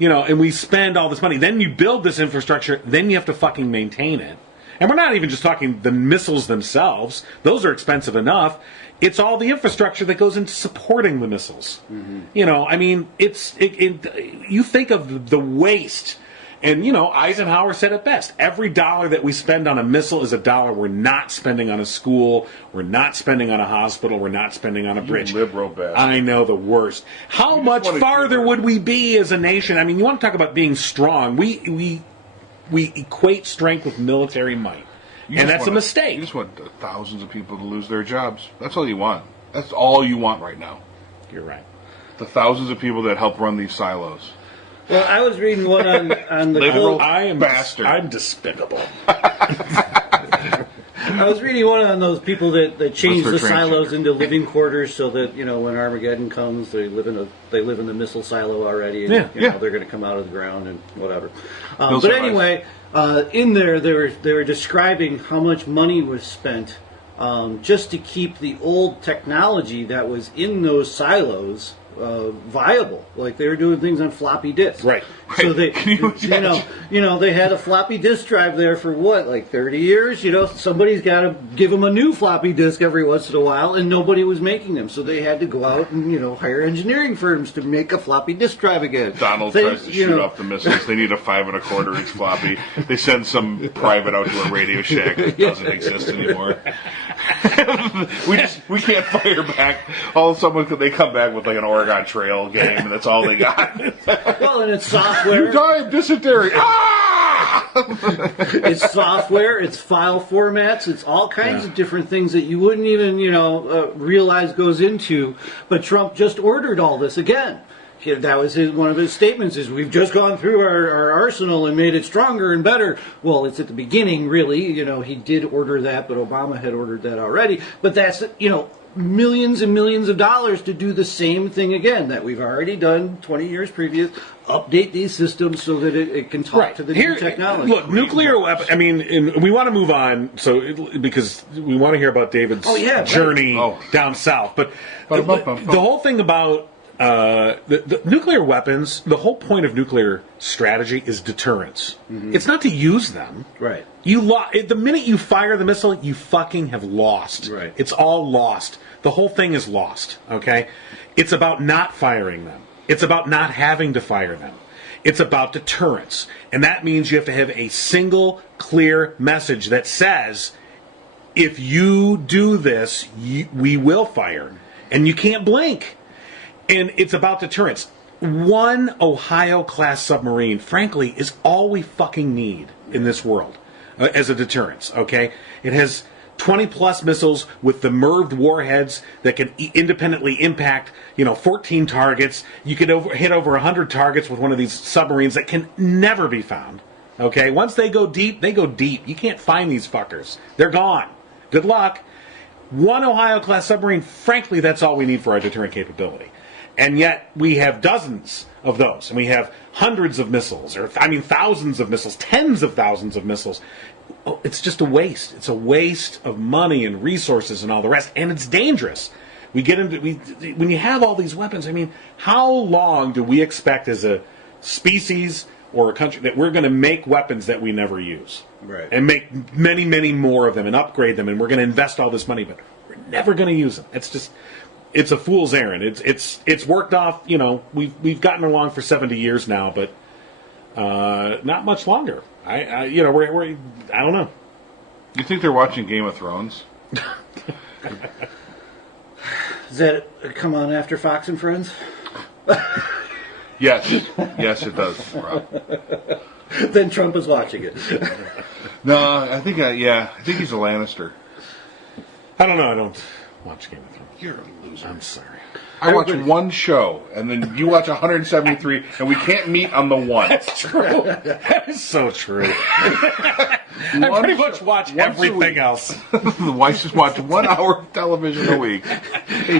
and we spend all this money. Then you build this infrastructure, then you have to fucking maintain it. And we're not even just talking the missiles themselves. Those are expensive enough. It's all the infrastructure that goes into supporting the missiles. Mm-hmm. You think of the waste. And, Eisenhower said it best. Every dollar that we spend on a missile is a dollar we're not spending on a school, we're not spending on a hospital, we're not spending on a bridge. Liberal bastard. I know, the worst. How much farther would we be as a nation? I mean, you want to talk about being strong. We equate strength with military might. And that's a mistake. You just want thousands of people to lose their jobs. That's all you want. That's all you want right now. You're right. The thousands of people that help run these silos. Well, I was reading one on the Liberal bastard. I'm despicable. I was reading one on those people that change the silos transgender. into living quarters so that when Armageddon comes, they live in the missile silo already, and they're going to come out of the ground and whatever. But anyway, in there they were describing how much money was spent just to keep the old technology that was in those silos viable. Like they were doing things on floppy disks. Right. So they, they had a floppy disk drive there for like 30 years. Somebody's got to give them a new floppy disk every once in a while, and nobody was making them. So they had to go out and hire engineering firms to make a floppy disk drive again. Donald tries to shoot off the missiles. They need a 5 1/4 inch floppy. They send some private out to a Radio Shack that doesn't exist anymore. we can't fire back. All of a sudden they come back with like an Oregon Trail game, and that's all they got. Well, and it's software. You die of dysentery. Ah! It's software. It's file formats. It's all kinds of different things that you wouldn't even realize goes into. But Trump just ordered all this again. That was one of his statements is we've just gone through our arsenal and made it stronger and better. Well, it's at the beginning, really. He did order that, but Obama had ordered that already. But that's, millions and millions of dollars to do the same thing again that we've already done 20 years previous. Update these systems so that it can talk to the new technology. Look, nuclear weapon. I mean, we want to move on, because we want to hear about David's journey down south. But the whole thing about the nuclear weapons, the whole point of nuclear strategy is deterrence. Mm-hmm. It's not to use them. Right. The minute you fire the missile, you fucking have lost. Right. It's all lost. The whole thing is lost. Okay. It's about not firing them. It's about not having to fire them. It's about deterrence. And that means you have to have a single, clear message that says, if you do this, we will fire. And you can't blink. And it's about deterrence. One Ohio-class submarine, frankly, is all we fucking need in this world as a deterrence, okay? It has 20-plus missiles with the MIRVed warheads that can independently impact, 14 targets. You could hit over 100 targets with one of these submarines that can never be found, okay? Once they go deep, they go deep. You can't find these fuckers. They're gone. Good luck. One Ohio-class submarine, frankly, that's all we need for our deterrent capability. And yet we have dozens of those, and we have hundreds of missiles, thousands of missiles, tens of thousands of missiles. Oh, it's just a waste. It's a waste of money and resources and all the rest, and it's dangerous. When you have all these weapons, how long do we expect as a species or a country that we're going to make weapons that we never use? Right. And make many, many more of them and upgrade them, and we're going to invest all this money, but we're never going to use them. It's a fool's errand. It's worked off. We've gotten along for 70 years now, but not much longer. I don't know. You think they're watching Game of Thrones? Does that come on after Fox and Friends? Yes, it does, Rob. Then Trump is watching it. No, I think he's a Lannister. I don't know. I don't watch Game of Thrones. You're a loser. I'm sorry. I watch one show, and then you watch 173, and we can't meet on the one. That's true. That is so true. I pretty much watch everything else. The wife just watch 1 hour of television a week.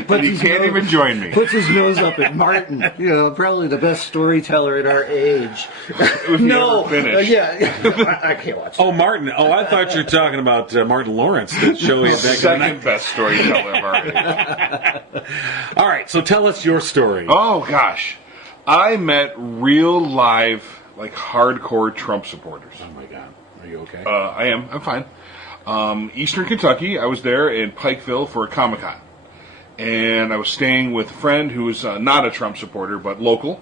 But he can't even join me. Puts his nose up at Martin. Probably the best storyteller at our age. No, I can't watch that. Oh, Martin. Oh, I thought you were talking about Martin Lawrence. The show back second best storyteller of our age. All right, so tell us your story. Oh, gosh. I met real live, like hardcore Trump supporters. Oh my God. Are you okay? I am. I'm fine. Eastern Kentucky. I was there in Pikeville for a Comic-Con. And I was staying with a friend who was not a Trump supporter, but local.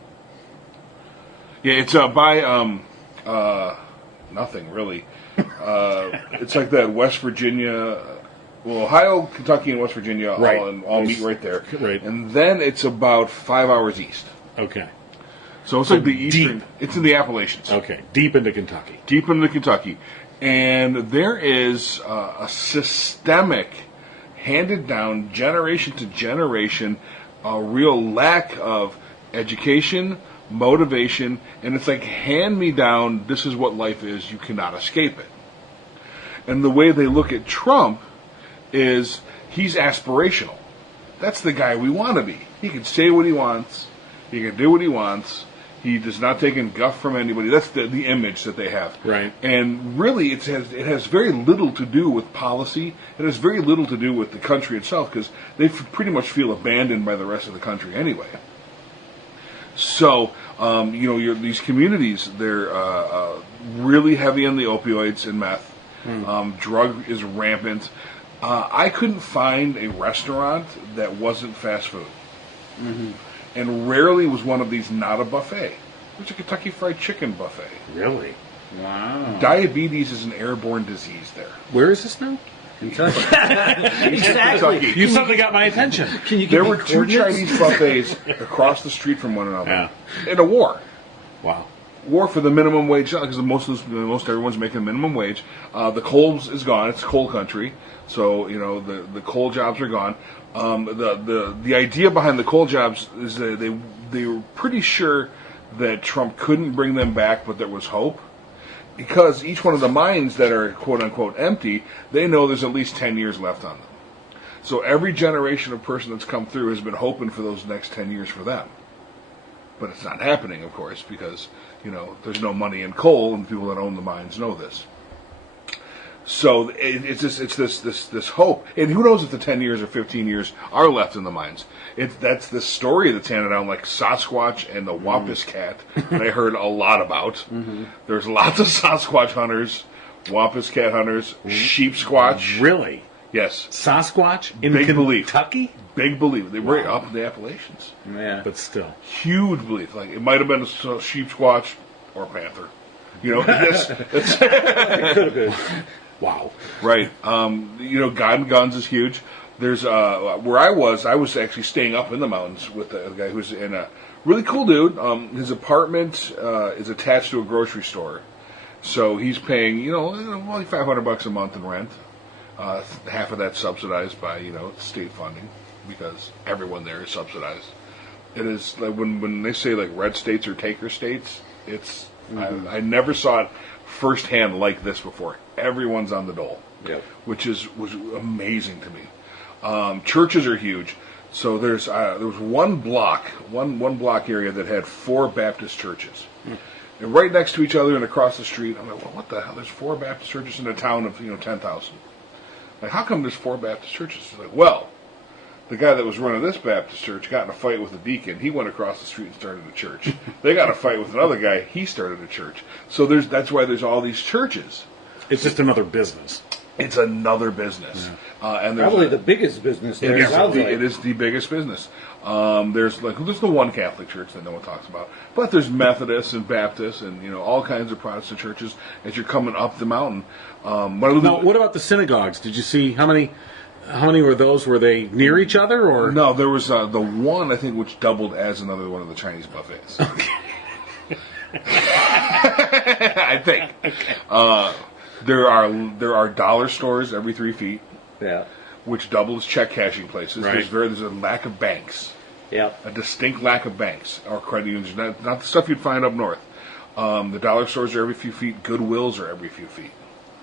Yeah, it's by nothing, really. It's like that West Virginia... Well, Ohio, Kentucky, and West Virginia all meet right there. Right. And then it's about 5 hours east. Okay. So it's like the eastern... Deep. It's in the Appalachians. Okay. Deep into Kentucky. Deep into Kentucky. And there is a systemic, handed down, generation to generation, a real lack of education, motivation, and it's like, hand me down, this is what life is, you cannot escape it. And the way they look at Trump is he's aspirational. That's the guy we want to be. He can say what he wants. He can do what he wants. He does not take in guff from anybody. That's the image that they have. Right. And really, it has very little to do with policy. It has very little to do with the country itself, because they pretty much feel abandoned by the rest of the country anyway. So, these communities, they're really heavy on the opioids and meth. Drug is rampant. I couldn't find a restaurant that wasn't fast food. Mm-hmm. And rarely was one of these not a buffet. It was a Kentucky Fried Chicken buffet. Really? Wow. Diabetes is an airborne disease there. Where is this now? Kentucky. Exactly. You suddenly got my attention. There were two Chinese buffets across the street from one another. Yeah. In a war. Wow. War for the minimum wage, because most everyone's making minimum wage. The coal is gone. It's coal country. So, the coal jobs are gone. The idea behind the coal jobs is that they were pretty sure that Trump couldn't bring them back, but there was hope. Because each one of the mines that are quote-unquote empty, they know there's at least 10 years left on them. So every generation of person that's come through has been hoping for those next 10 years for them. But it's not happening, of course, because, there's no money in coal, and the people that own the mines know this. So it's this hope, and who knows if the 10 years or 15 years are left in the mines. That's the story that's handed down, like Sasquatch and the Wampus cat that I heard a lot about. Mm-hmm. There's lots of Sasquatch hunters, Wampus cat hunters, sheep squatch. Really? Yes. Sasquatch in Big Kentucky? Big belief. They were up in the Appalachians. Yeah. But still. Huge belief. Like, it might have been a sheep squatch or a panther. It could have been. Wow. Right. God and Guns is huge. There's where I was actually staying up in the mountains with a guy who's in a really cool dude. His apartment is attached to a grocery store, so he's paying only $500 a month in rent. Half of that subsidized by state funding, because everyone there is subsidized. It is like when they say like red states or taker states. It's I never saw it firsthand like this before. Everyone's on the dole, which was amazing to me. Churches are huge. So there was one block area that had 4 Baptist churches, and right next to each other and across the street. I'm like, well, what the hell? There's 4 Baptist churches in a town of 10,000. Like, how come there's 4 Baptist churches? It's like, well, the guy that was running this Baptist church got in a fight with a deacon. He went across the street and started a church. They got in a fight with another guy. He started a church. So that's why there's all these churches. It's just another business. It's another business. Yeah. And probably the biggest business there. It is the biggest business. There's the one Catholic church that no one talks about, but there's Methodists and Baptists and all kinds of Protestant churches as you're coming up the mountain. Now, what about the synagogues? Did you see how many were those? Were they near each other, or no? There was the one, I think, which doubled as another one of the Chinese buffets. Okay. I think. Okay. There are dollar stores every 3 feet. Yeah. Which doubles check cashing places. Right. There's a lack of banks. Yeah. A distinct lack of banks or credit unions. Not the stuff you'd find up north. The dollar stores are every few feet. Goodwills are every few feet.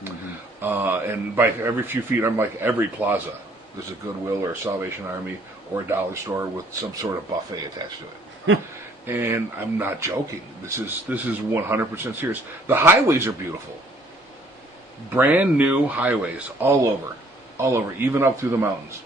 Mm-hmm. And by every few feet, I'm like every plaza. There's a Goodwill or a Salvation Army or a dollar store with some sort of buffet attached to it. And I'm not joking. This is 100% serious. The highways are beautiful. Brand new highways all over, even up through the mountains.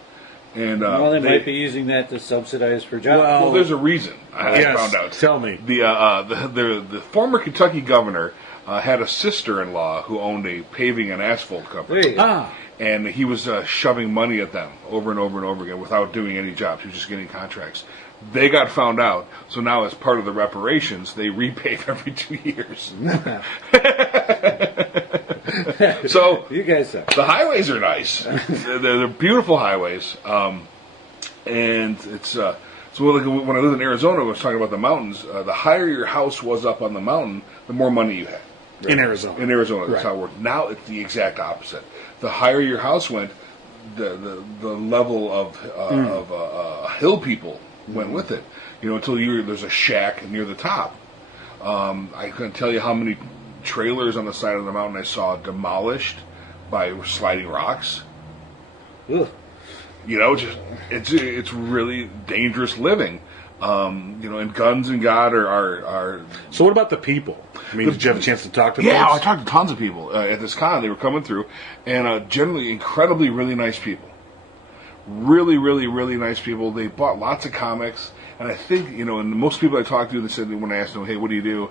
And well, they might be using that to subsidize for jobs. well, there's a reason. I Yes, found out. tell me. The former Kentucky governor had a sister-in-law who owned a paving and asphalt company. There you go. And he was shoving money at them over and over and over again without doing any jobs. He was just getting contracts. They got found out, so now as part of the reparations, they repave every 2 years. So You guys suck. the highways are nice. They're beautiful highways, and it's so like when I lived in Arizona, I was talking about the mountains. The higher your house was up on the mountain, the more money you had. In Arizona. In Arizona, that's Right. how it worked. Now it's the exact opposite. The higher your house went, the level of hill people went with it. You know, until there's a shack near the top. I couldn't tell you how many trailers on the side of the mountain I saw demolished by sliding rocks. Ugh. You know, just it's really dangerous living. You know, and guns and God are So what about the people? I mean, did you have a chance to talk to yeah, I folks? talked to tons of people at this con. They were coming through, and generally incredibly really nice people. Really, really, really nice people. They bought lots of comics, and I think, you know, and most people I talked to, they said when I asked them, hey, what do you do?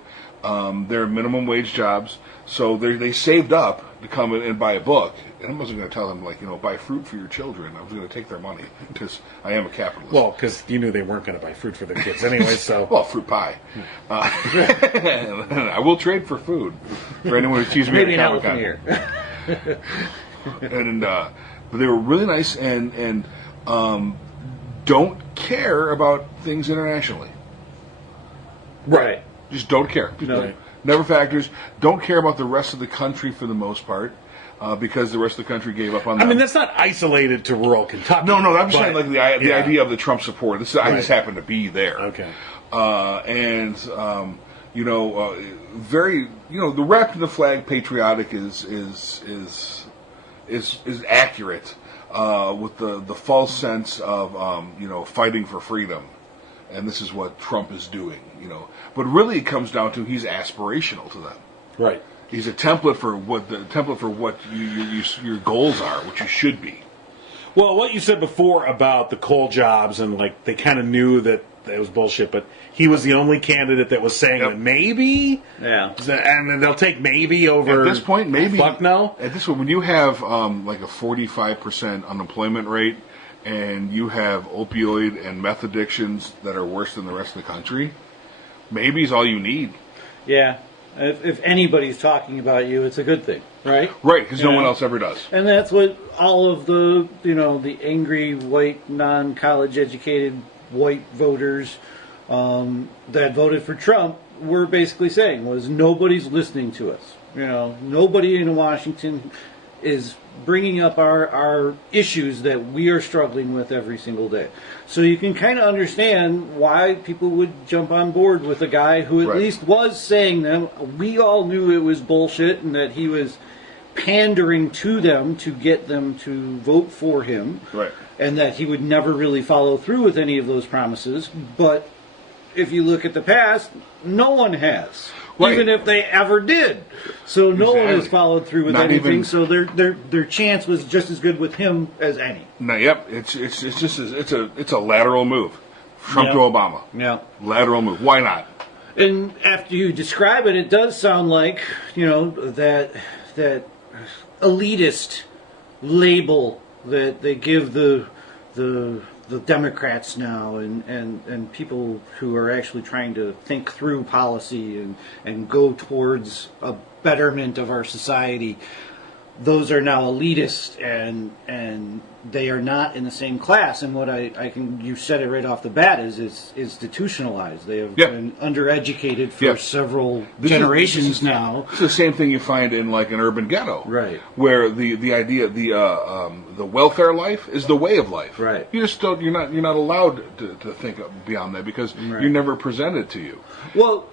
They're minimum wage jobs, so they saved up to come in and buy a book. And I wasn't going to tell them, like, you know, buy fruit for your children. I was going to take their money because I am a capitalist. Well, because you knew they weren't going to buy fruit for their kids anyway, so... Well, fruit pie. I will trade for food for anyone who sees me Maybe an at Comic-Con. elephant ear. And but they were really nice and don't care about things internationally. Right. Just don't care. No. Never factors. Don't care about the rest of the country for the most part, because the rest of the country gave up on them. I mean, that's not isolated to rural Kentucky. No, I'm just but- saying, like, the yeah. idea of the Trump support. I just happen to be there. Okay. You know, very, you know, the wrapping the flag patriotic is accurate, with the false sense of you know, fighting for freedom, and this is what Trump is doing. You know, but really it comes down to he's aspirational to them. Right. He's a template for what your goals are, what you should be. Well, what you said before about the coal jobs and, like, they kind of knew that it was bullshit, but he was the only candidate that was saying that maybe, Yeah. and they'll take maybe over. At this point, maybe. Fuck no. At this point, when you have like a 45% unemployment rate, and you have opioid and meth addictions that are worse than the rest of the country, maybe is all you need. Yeah. If anybody's talking about you, it's a good thing, right? Right, because no Yeah. one else ever does. And that's what all of the, you know, the angry white, non-college educated white voters that voted for Trump were basically saying, was nobody's listening to us. You know, nobody in Washington is bringing up our issues that we are struggling with every single day. So you can kind of understand why people would jump on board with a guy who at Right. least was saying them. We all knew it was bullshit and that he was pandering to them to get them to vote for him. Right. And that he would never really follow through with any of those promises. But if you look at the past, no one has. Right. Even if they ever did. So no one has Exactly. followed through with Not anything, even- so their chance was just as good with him as any. No, yep, it's a lateral move. Trump Yeah. to Obama. Yeah. Lateral move. Why not? And after you describe it, it does sound like, you know, that elitist label that they give the Democrats now and people who are actually trying to think through policy and go towards a betterment of our society. Those are now elitist and they are not in the same class. And what you said it right off the bat is it's institutionalized. They have Yeah. been undereducated for Yeah. several This generations is- now. It's the same thing you find in like an urban ghetto, Right. Where the idea the welfare life is the way of life, Right. You just don't you're not allowed to think beyond that because Right. you're never presented to you. Well,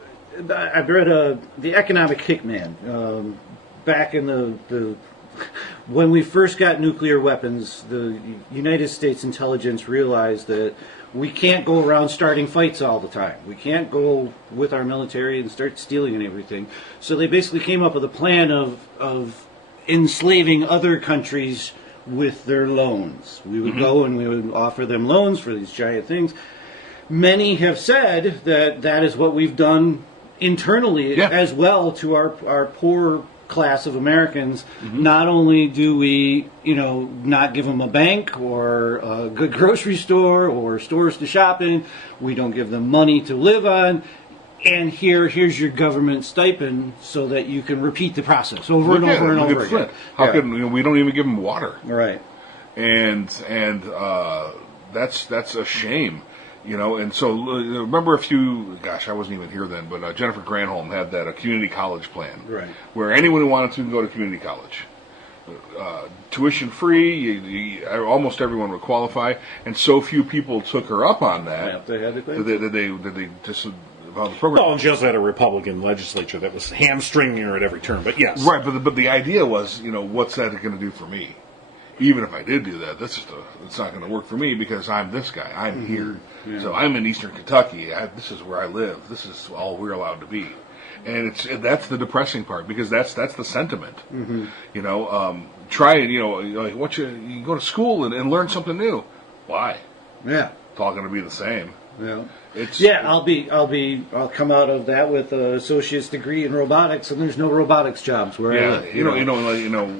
I read the Economic Hickman back in the when we first got nuclear weapons. The United States intelligence realized that we can't go around starting fights all the time. We can't go with our military and start stealing and everything. So they basically came up with a plan of enslaving other countries with their loans. We would go and we would offer them loans for these giant things. Many have said that that is what we've done internally as well to our poor class of Americans. Not only do we, not give them a bank or a good grocery store or stores to shop in, we don't give them money to live on. And here's your government stipend so that you can repeat the process over and over and over again. How could we don't even give them water? Right. And that's a shame. And so remember I wasn't even here then, but Jennifer Granholm had that community college plan, right, where anyone who wanted to can go to community college, tuition free. Almost everyone would qualify, and so few people took her up on that. They had that they just about the program. Well, and she also had a Republican legislature that was hamstringing her at every turn. But yes, right. But the idea was, what's that going to do for me? Even if I did do that, it's not going to work for me because I'm this guy. I'm here. Yeah. So I'm in Eastern Kentucky. This is where I live. This is all we're allowed to be. And that's the depressing part because that's the sentiment. Try and you go to school and learn something new. Why? Yeah, it's all going to be the same. Yeah. I'll come out of that with an associate's degree in robotics, and there's no robotics jobs where I live.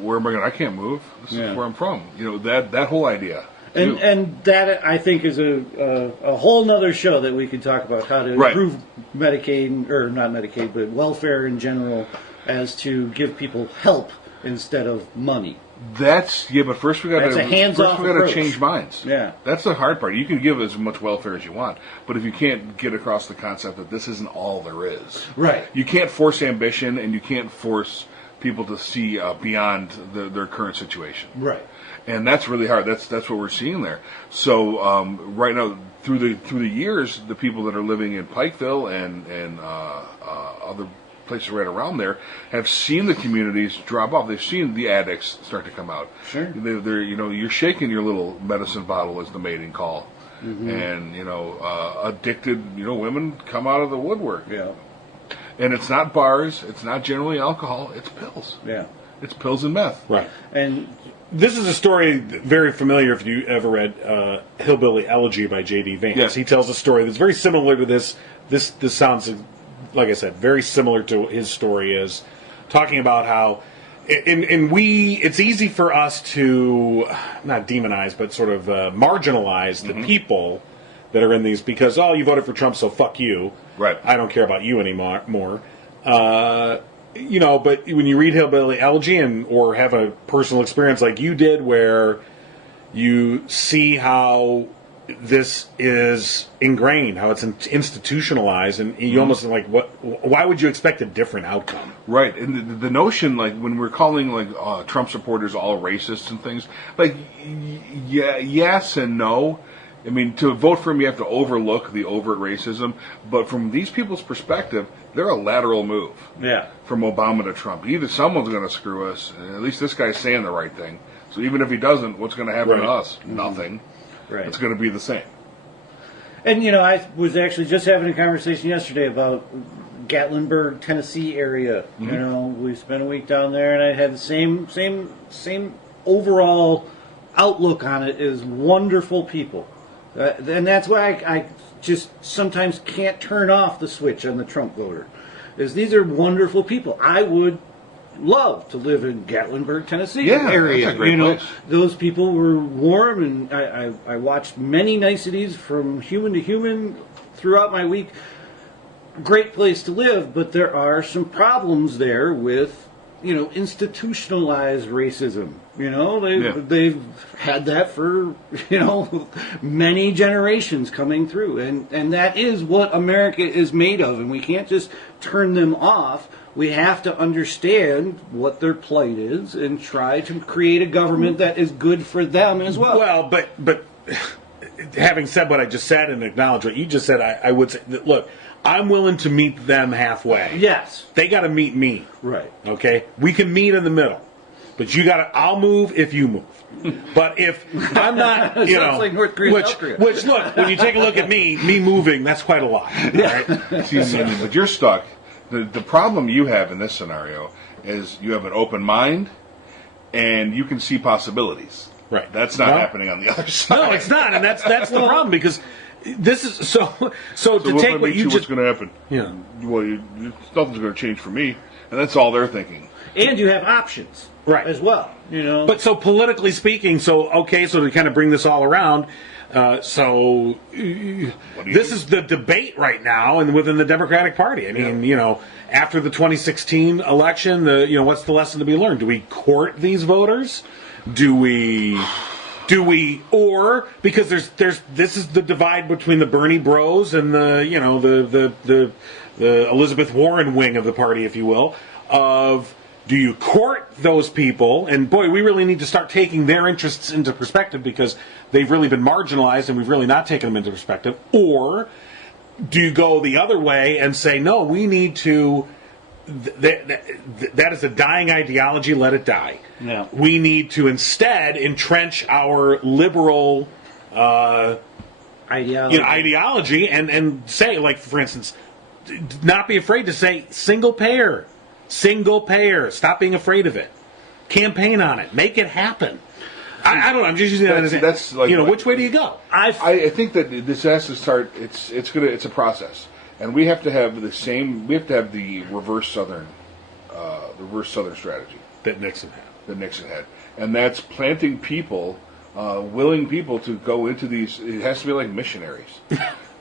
Where am I going? I can't move. This is where I'm from. That whole idea. And that I think is a whole nother show that we could talk about how to improve Medicaid, or not Medicaid, but welfare in general, as to give people help instead of money. But first we got to change minds. Yeah, that's the hard part. You can give as much welfare as you want, but if you can't get across the concept that this isn't all there is, right? You can't force ambition, and you can't force people to see beyond their current situation, right? And that's really hard. That's what we're seeing there. So right now, through the years, the people that are living in Pikeville and other places right around there have seen the communities drop off. They've seen the addicts start to come out. Sure. They're you're shaking your little medicine bottle as the mating call, and addicted women come out of the woodwork. Yeah. And it's not bars. It's not generally alcohol. It's pills. Yeah. It's pills and meth. Right. And this is a story very familiar if you ever read Hillbilly Elegy by J.D. Vance. Yes. He tells a story that's very similar to this. This sounds, like I said, very similar to his story, is talking about how it's easy for us to not demonize but sort of marginalize the people that are in these because, you voted for Trump, so fuck you. Right. I don't care about you anymore. But when you read Hillbilly Elegy or have a personal experience like you did where you see how this is ingrained, how it's institutionalized, and you almost like, why would you expect a different outcome? Right. And the notion, like, when we're calling, Trump supporters all racists and things, yes and no. I mean, to vote for him, you have to overlook the overt racism. But from these people's perspective, they're a lateral move. Yeah. From Obama to Trump. Either someone's going to screw us, and at least this guy's saying the right thing. So even if he doesn't, what's going to happen to us? Nothing. Right. It's going to be the same. And, I was actually just having a conversation yesterday about Gatlinburg, Tennessee area. We spent a week down there, and I had the same overall outlook on it as wonderful people. And that's why I just sometimes can't turn off the switch on the Trump voter. Is these are wonderful people. I would love to live in Gatlinburg, Tennessee area. That's a great place. Those people were warm, and I watched many niceties from human to human throughout my week. Great place to live, but there are some problems there with institutionalized racism. They've had that for, many generations coming through. And that is what America is made of. And we can't just turn them off. We have to understand what their plight is and try to create a government that is good for them as well. Well, but having said what I just said and acknowledge what you just said, I would say, look, I'm willing to meet them halfway. Yes. They got to meet me. Right. Okay? We can meet in the middle. But I'll move if you move. But if I'm not, Sounds like North Korea, South Korea. Which, look, when you take a look at me moving, that's quite a lot. Yeah. Right? But you're stuck. The problem you have in this scenario is you have an open mind and you can see possibilities. Right. That's not happening on the other side. No, it's not, and that's the problem, because this is so to what take what you what's just going to happen? Yeah. Well, nothing's going to change for me, and that's all they're thinking. And you have options, Right. as well. You know, But so politically speaking, so to kind of bring this all around, this is the debate right now, and within the Democratic Party. I mean, after the 2016 election, what's the lesson to be learned? Do we court these voters? Do we, or because this is the divide between the Bernie Bros and the Elizabeth Warren wing of the party, if you will, of. Do you court those people? And boy, we really need to start taking their interests into perspective, because they've really been marginalized and we've really not taken them into perspective. Or do you go the other way and say, no, we need to, that is a dying ideology, let it die. Yeah. We need to instead entrench our liberal ideology and say, like, for instance, not be afraid to say single payer. Single payer. Stop being afraid of it. Campaign on it. Make it happen. I don't know. I'm just using that as that's like which way do you go? I think that this has to start. It's a process, and we have to have the same. We have to have the reverse Southern strategy That Nixon had. And that's planting people, willing people to go into these. It has to be like missionaries.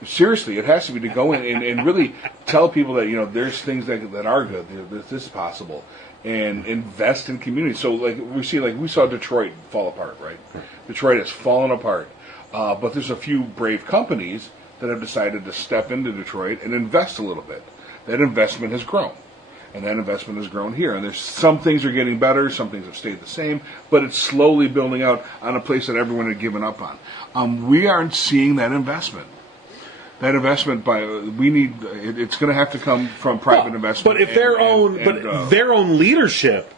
Seriously, it has to be to go in and really tell people that there's things that are good. This is possible, and invest in community. So we saw Detroit fall apart, right? Detroit has fallen apart, but there's a few brave companies that have decided to step into Detroit and invest a little bit. That investment has grown, and that investment has grown here. And there's some things are getting better, some things have stayed the same, but it's slowly building out on a place that everyone had given up on. We aren't seeing that investment. That investment it's going to have to come from private investment. But if their own leadership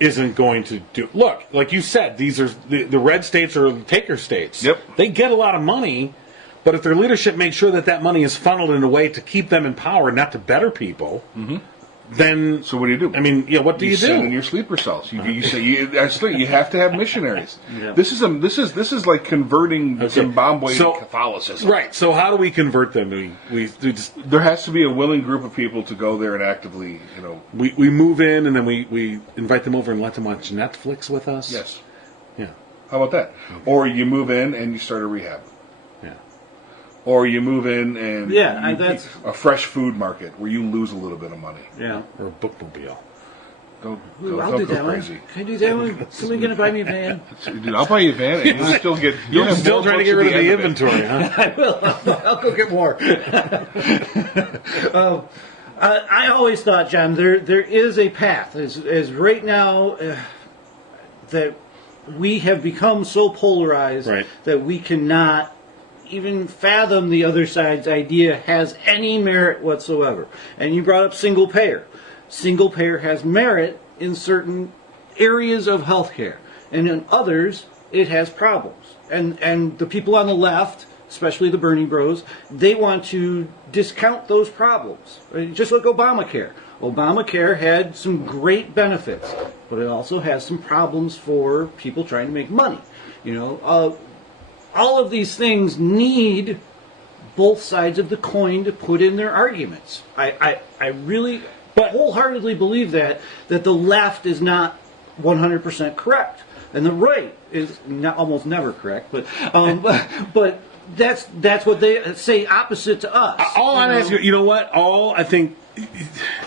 isn't going to do, look, like you said, these are the red states are taker states. Yep. They get a lot of money, but if their leadership makes sure that money is funneled in a way to keep them in power, not to better people, then so what do you do? I mean, what do you do? Send in your sleeper cells. You say you have to have missionaries. Yeah. This is like converting Zimbabwe to Catholicism. Right. So how do we convert them? There has to be a willing group of people to go there and actively, We move in and then we invite them over and let them watch Netflix with us. Yes. Yeah. How about that? Okay. Or you move in and you start a rehab. Or you move in and that's a fresh food market where you lose a little bit of money. Yeah. Or a bookmobile. I'll do that crazy. one. Can I do that one? Somebody gonna buy me a van? Dude, I'll buy you a van, and you'll still get. You're still trying to get rid of the inventory, huh? I will. I'll go get more. I always thought, John, there is a path. As right now that we have become so polarized that we cannot even fathom the other side's idea has any merit whatsoever. And you brought up single payer. Single payer has merit in certain areas of healthcare, and in others it has problems. And the people on the left, especially the Bernie Bros, they want to discount those problems. Just like Obamacare. Obamacare had some great benefits, but it also has some problems for people trying to make money. All of these things need both sides of the coin to put in their arguments. I really wholeheartedly believe that the left is not 100% correct, and the right is almost never correct. But that's what they say opposite to us. All I'm asking, I think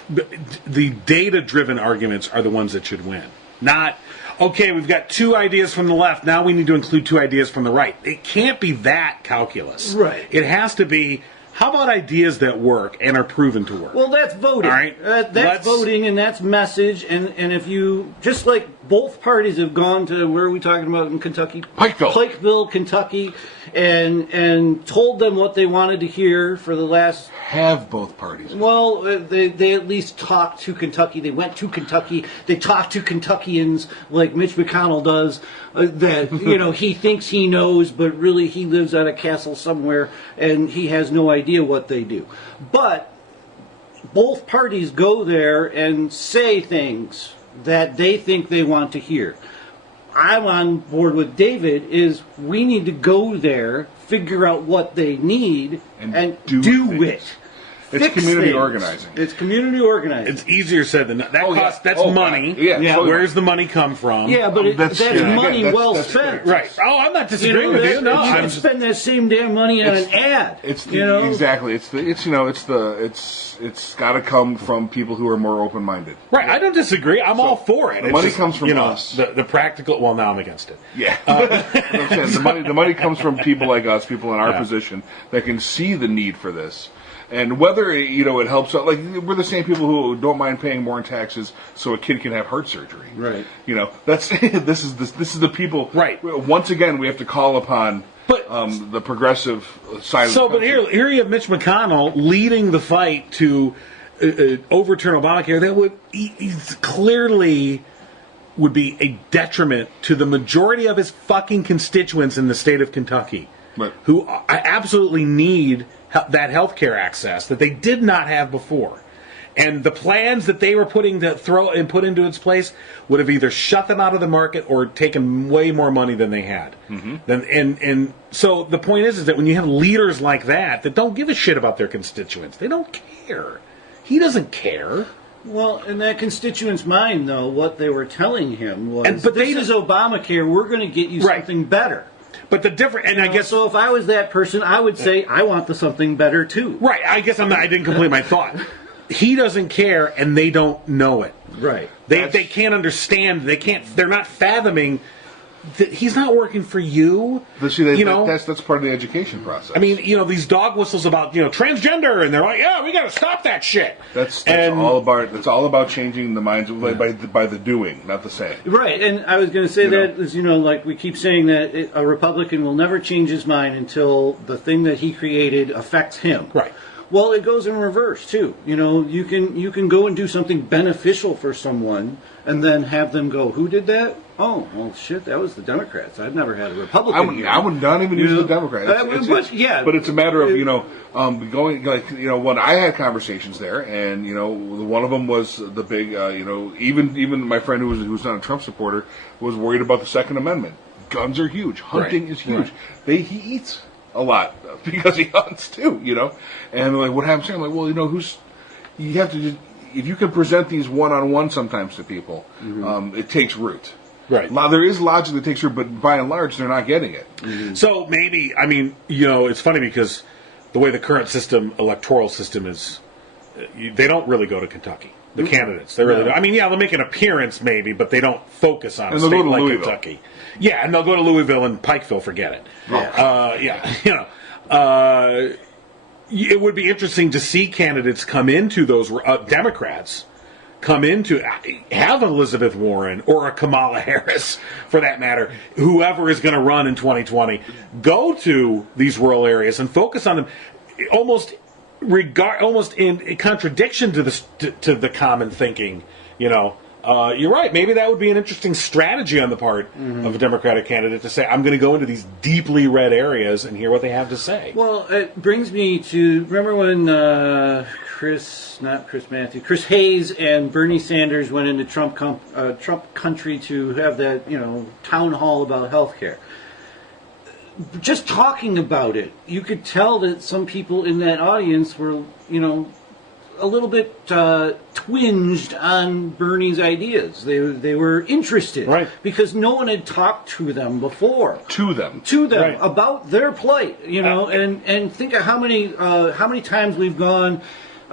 the data-driven arguments are the ones that should win, not. Okay, we've got two ideas from the left. Now we need to include two ideas from the right. It can't be that calculus. Right. It has to be, how about ideas that work and are proven to work? Well, that's voting. All right. That's voting, and that's message. And if you, just like both parties have gone to, where are we talking about in Kentucky? Pikeville, Kentucky, and told them what they wanted to hear for the last... Have both parties. Well, they at least talked to Kentucky. They went to Kentucky. They talked to Kentuckians like Mitch McConnell does, that, he thinks he knows, but really he lives at a castle somewhere, and he has no idea what they do. But both parties go there and say things that they think they want to hear. I'm on board with David, is we need to go there, figure out what they need, and do it. It's Fix community things. organizing. It's community organizing. It's easier said than that. That's Oh, money. yeah. Where's the money come from? Yeah, but that's money well spent. Right. Oh, I'm not disagreeing with you. No, you I'm can spend that same damn money on an ad. Exactly. It's got to come from people who are more open-minded. Right. I don't disagree. I'm all for it. The money comes from us. The practical. Well, now I'm against it. Yeah. I'm saying, the money comes from people like us, people in our position that can see the need for this. And whether it helps out, like we're the same people who don't mind paying more in taxes so a kid can have heart surgery. Right. That's this is the people. Right. Once again, we have to call upon the progressive side. So, of the country. but here you have Mitch McConnell leading the fight to overturn Obamacare. That would clearly would be a detriment to the majority of his fucking constituents in the state of Kentucky, right, who absolutely need that health care access that they did not have before. And the plans that they were put into its place would have either shut them out of the market or taken way more money than they had. Mm-hmm. And so the point is that when you have leaders like that don't give a shit about their constituents, they don't care. He doesn't care. Well, in that constituent's mind, though, what they were telling him was, this is Obamacare, we're going to get you something better. But the different, and I guess so. If I was that person, I would say I want the something better too. Right. I guess I didn't complete my thought. He doesn't care, and they don't know it. Right. They can't understand. They're not fathoming that he's not working for you. That's part of the education process. I mean, these dog whistles about transgender, and they're like, yeah, we got to stop that shit. That's all about changing the minds by the doing, not the saying. Right, and I was going to say that is like we keep saying that a Republican will never change his mind until the thing that he created affects him. Right. Well, it goes in reverse too. You can go and do something beneficial for someone, and then have them go, "Who did that? Oh, well, shit, that was the Democrats. I've never had a Republican." I would not even use the Democrats. But it's a matter of going when I had conversations there, and one of them was the big even my friend who's not a Trump supporter was worried about the Second Amendment. Guns are huge. Hunting is huge. Right. He eats a lot because he hunts too, And like, what happens here? I'm like, well, you have to, if you can present these one-on-one sometimes to people, it takes root. Right. Now, there is logic that takes root, but by and large, they're not getting it. Mm-hmm. So maybe, it's funny because the way the current electoral system is, they don't really go to Kentucky. The candidates, they really don't. I mean, they'll make an appearance maybe, but they don't focus on a state like Louisville. Kentucky. Yeah, and they'll go to Louisville and Pikeville, forget it. It would be interesting to see candidates come into those Democrats, have Elizabeth Warren or a Kamala Harris, for that matter, whoever is going to run in 2020, go to these rural areas and focus on them, almost in contradiction to the common thinking. You're right. Maybe that would be an interesting strategy on the part of a Democratic candidate to say, I'm going to go into these deeply red areas and hear what they have to say. Well, it brings me to, remember when Chris Hayes and Bernie Sanders went into Trump country to have that, town hall about health care. Just talking about it, you could tell that some people in that audience were, a little bit twinged on Bernie's ideas. They were interested, right? Because no one had talked to them before. To them right. About their plight, and think of how many times we've gone.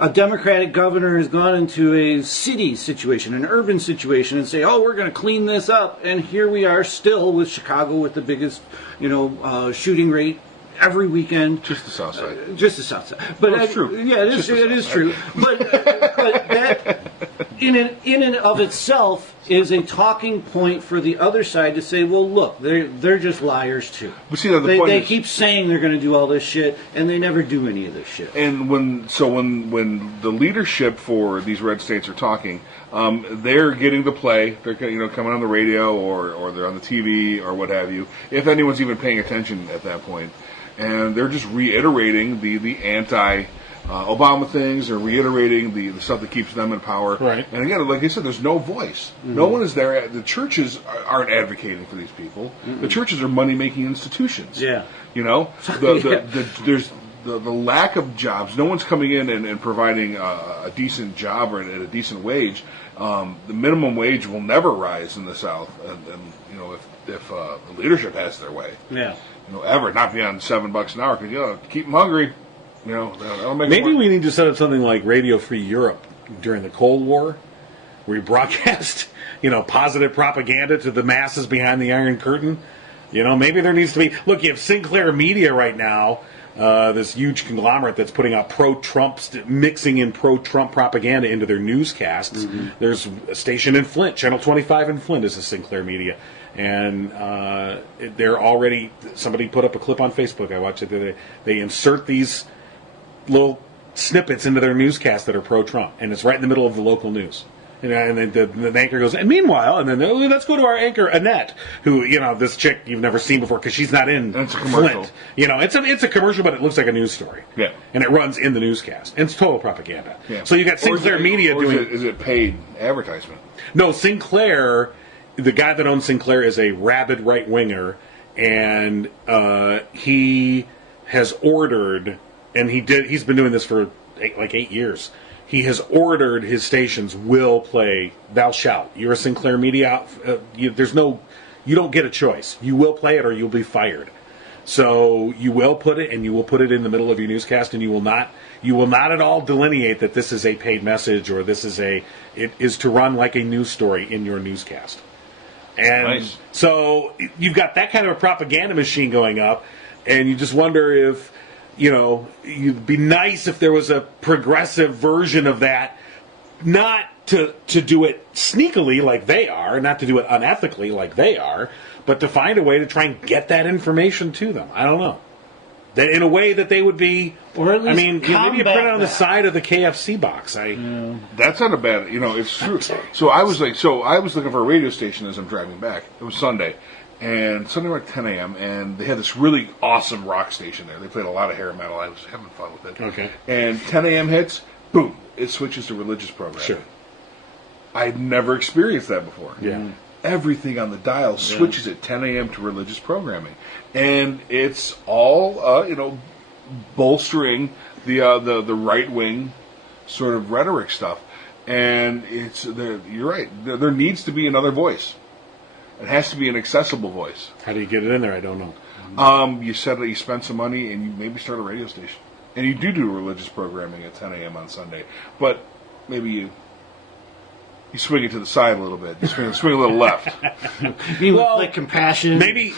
A Democratic governor has gone into a city situation, an urban situation, and say, "Oh, we're going to clean this up," and here we are still with Chicago with the biggest, shooting rate every weekend. Just the South Side. Just the South Side. But it's true. Yeah, it is true. But that, in and of itself, is a talking point for the other side to say, well, look, they're just liars too. But see, they keep saying they're going to do all this shit, and they never do any of this shit. And when the leadership for these red states are talking, they're getting to play. They're coming on the radio or they're on the TV or what have you. If anyone's even paying attention at that point. And they're just reiterating the Obama things, or reiterating the stuff that keeps them in power. Right. And again, like I said, there's no voice. No one is there. The churches aren't advocating for these people. The churches are money-making institutions. Yeah. You know, there's the lack of jobs. No one's coming in and providing a decent job or at a decent wage. The minimum wage will never rise in the South, and you know, if the leadership has their way. Yeah. You know, ever not beyond $7 an hour, because keep them hungry. You know, that'll make Maybe we need to set up something like Radio Free Europe during the Cold War, where we broadcast, positive propaganda to the masses behind the Iron Curtain. Maybe there needs to be. Look, you have Sinclair Media right now, this huge conglomerate that's putting out pro-Trump, mixing in pro-Trump propaganda into their newscasts. There's a station in Flint, Channel 25 in Flint is a Sinclair Media. And they're already, somebody put up a clip on Facebook, I watched it the other day. They insert these little snippets into their newscast that are pro-Trump, and it's right in the middle of the local news. And then the anchor goes, and meanwhile, and then let's go to our anchor Annette, who this chick you've never seen before because she's not in it's a commercial. Flint. It's a commercial, but it looks like a news story. Yeah, and it runs in the newscast, and it's total propaganda. Yeah. So you got Sinclair Media doing. Is it paid advertisement? No, Sinclair. The guy that owns Sinclair is a rabid right winger, and he has ordered. And he's been doing this for 8 years. He has ordered his stations will play Thou Shalt. You're a Sinclair Media. You don't get a choice. You will play it or you'll be fired. So you will put it, and you will put it in the middle of your newscast, and you will not at all delineate that this is a paid message or it is to run like a news story in your newscast. And nice. So you've got that kind of a propaganda machine going up, and you just wonder if. It'd be nice if there was a progressive version of that, not to do it sneakily like they are, not to do it unethically like they are, but to find a way to try and get that information to them. I don't know. That in a way that they would be, or at least maybe you print it on the side of the KFC box. That's not a bad. It's true. So I was looking for a radio station as I'm driving back. It was Sunday. And Sunday at 10 a.m., and they had this really awesome rock station there. They played a lot of hair metal. I was having fun with it. Okay. And 10 a.m. hits, boom, it switches to religious programming. Sure. I'd never experienced that before. Yeah. Everything on the dial switches at 10 a.m. to religious programming. And it's all, bolstering the right-wing sort of rhetoric stuff. And you're right. There needs to be another voice. It has to be an accessible voice. How do you get it in there? I don't know. You said that you spend some money and you maybe start a radio station. And you do religious programming at 10 a.m. on Sunday. But maybe you swing it to the side a little bit. You swing a little left. Like compassion. Maybe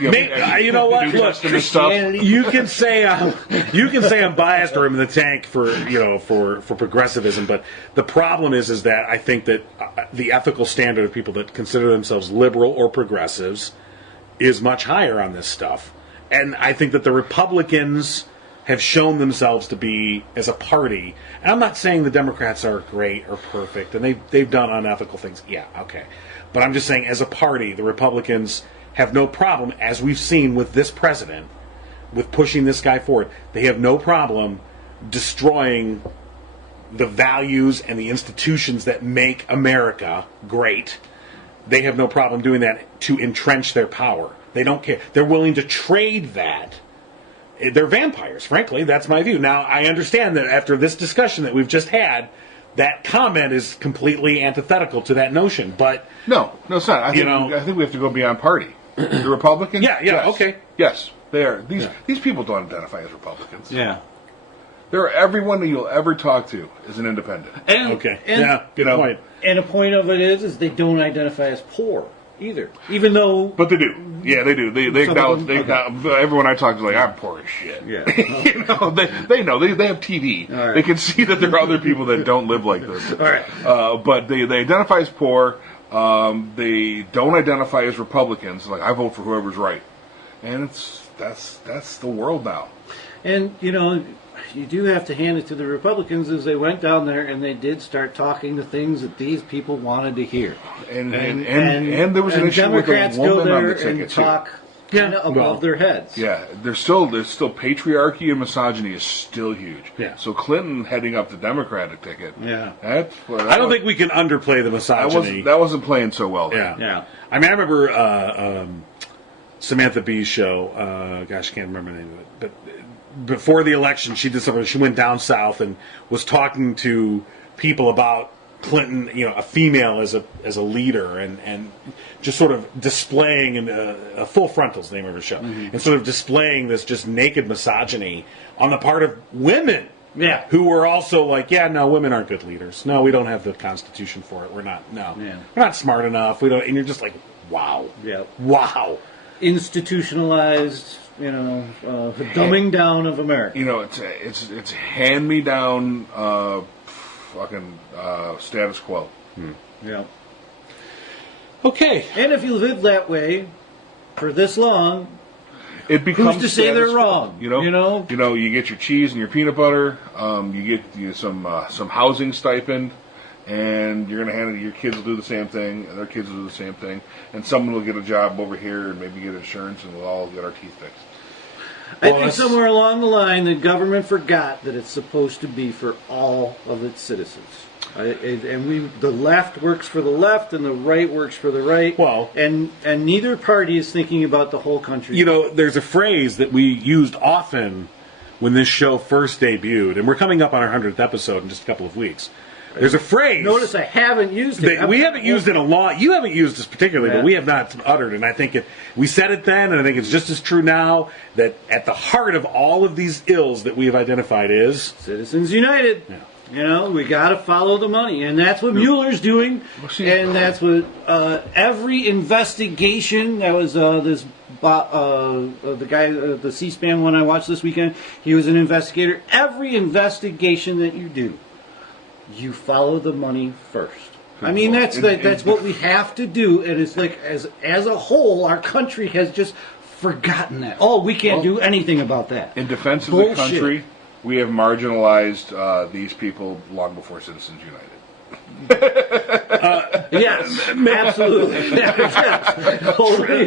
you know what? Look, you can say I'm biased or I'm in the tank for progressivism, but the problem is that I think that the ethical standard of people that consider themselves liberal or progressives is much higher on this stuff, and I think that the Republicans have shown themselves to be, as a party, and I'm not saying the Democrats are great or perfect, and they've done unethical things. Yeah, okay. But I'm just saying, as a party, the Republicans have no problem, as we've seen with this president, with pushing this guy forward. They have no problem destroying the values and the institutions that make America great. They have no problem doing that to entrench their power. They don't care. They're willing to trade that. They're vampires, frankly. That's my view. Now, I understand that after this discussion that we've just had, that comment is completely antithetical to that notion. But no, it's not. I think we have to go beyond party. The Republicans? Yeah, yes. Okay. Yes, they are. These people don't identify as Republicans. Yeah. Everyone that you'll ever talk to is an independent. Good point. And a point of it is they don't identify as poor either, even though. But they do. Yeah, they do. They acknowledge. Everyone I talk to is like, I'm poor as shit. Yeah. They know. They have TV. Right. They can see that there are other people that don't live like this. All right. But they identify as poor. They don't identify as Republicans. Like, I vote for whoever's right, and that's the world now. And you do have to hand it to the Republicans as they went down there and they did start talking the things that these people wanted to hear. And there was an issue with the Democrats woman go on there the ticket and talk kind of above their heads. Yeah, there's still patriarchy and misogyny is still huge. Yeah. So Clinton heading up the Democratic ticket. Yeah. I don't think we can underplay the misogyny. That wasn't playing so well. There. Yeah. I mean, I remember Samantha Bee's show. Gosh, I can't remember the name of it. But before the election, she did something. She went down south and was talking to people about Clinton, a female as a leader, and just sort of displaying a Full Frontal's the name of her show, and sort of displaying this just naked misogyny on the part of women. Yeah. Who were also like, no, women aren't good leaders. No, we don't have the Constitution for it. We're not. No, Yeah. we're not smart enough. We don't. And you're just like, wow. Yeah. Wow. Institutionalized, dumbing down of America. It's hand me down, status quo. Yeah. Okay. And if you live that way for this long, It becomes who's to say they're status quo. wrong? You get your cheese and your peanut butter. You get some housing stipend, and you're going to hand it. Your kids will do the same thing, and their kids will do the same thing, and someone will get a job over here and maybe get insurance, and we'll all get our teeth fixed. I think somewhere along the line, the government forgot that it's supposed to be for all of its citizens. The left works for the left, and the right works for the right. Well, and neither party is thinking about the whole country. There's a phrase that we used often when this show first debuted, and we're coming up on our 100th episode in just a couple of weeks. There's a phrase. Notice I haven't used it. We haven't used it a lot. You haven't used this particularly, but we have not uttered. And I think we said it then, and I think it's just as true now, that at the heart of all of these ills that we have identified is Citizens United. Yeah. We got to follow the money, and that's what Mueller's doing, and that's what every investigation that was the guy, the C-SPAN one I watched this weekend. He was an investigator. Every investigation that you do, you follow the money first. I mean, that's what we have to do, and it's like as a whole, our country has just forgotten that. We can't do anything about that. In defense of the country, we have marginalized these people long before Citizens United. Yes, absolutely.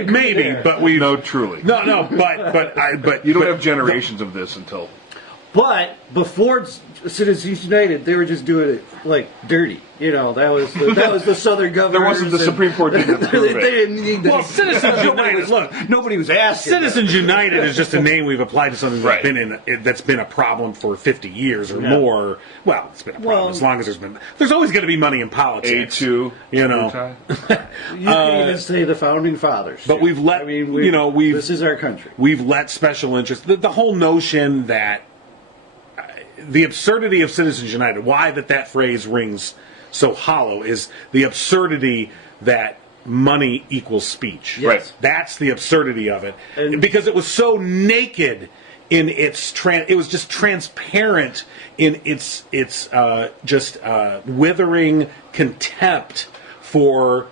Maybe, but we truly. No, but you don't have generations of this until. But before Citizens United, they were just doing it like dirty. That was the Southern governors. There wasn't the Supreme Court didn't approve they didn't need that. Well, Citizens United. Look, nobody was asking. Citizens United is just a name we've applied to something that's been a problem for 50 years or more. Well, it's been a problem as long as there's always going to be money in politics. A2, you can even say the founding fathers. But we've let this is our country. We've let special interests. The whole notion that the absurdity of Citizens United, why that phrase rings so hollow, is the absurdity that money equals speech. Yes. Right. That's the absurdity of it. Because it was so naked in its it was just transparent in its withering contempt for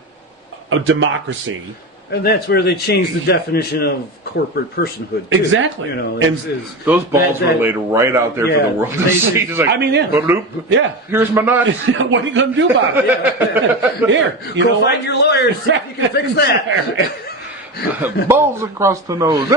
a democracy. And that's where they changed the definition of corporate personhood, too. Exactly. Those balls were laid right out there for the world to see. Just like, here's my nuts. What are you going to do about it? Here. Go find your lawyers. See if you can fix that. Balls across the nose.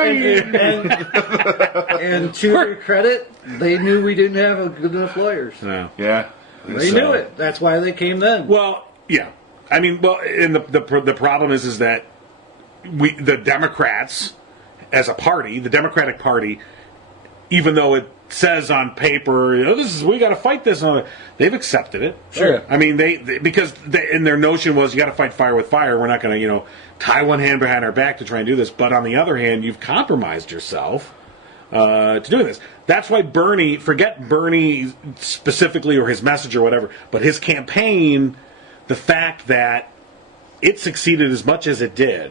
And to their credit, they knew we didn't have good enough lawyers. No. Yeah. They knew it. That's why they came then. Well, yeah. I mean, and the problem is that the Democrats, as a party, the Democratic Party, even though it says on paper, we got to fight this, they've accepted it. Sure. I mean, because in their notion was you got to fight fire with fire. We're not going to, tie one hand behind our back to try and do this. But on the other hand, you've compromised yourself to doing this. That's why forget Bernie specifically or his message or whatever, but his campaign, the fact that it succeeded as much as it did,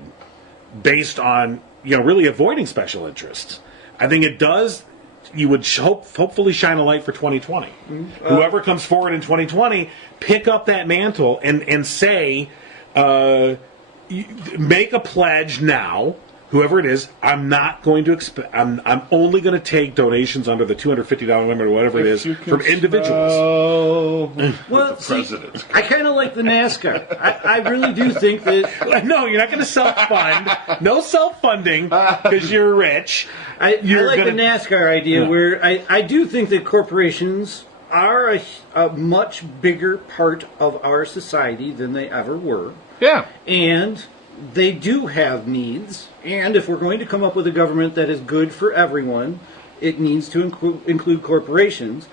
based on really avoiding special interests. I think it does. You would hopefully shine a light for 2020. Whoever comes forward in 2020, pick up that mantle and say, make a pledge now whoever it is, I'm not going to I'm only going to take donations under the $250 limit or whatever it is from individuals. Well, see, I kind of like the NASCAR. I really do think that... No, you're not going to self-fund. No self-funding because you're rich. I like the NASCAR idea where I do think that corporations are a much bigger part of our society than they ever were. Yeah. And they do have needs, and if we're going to come up with a government that is good for everyone, it needs to include corporations.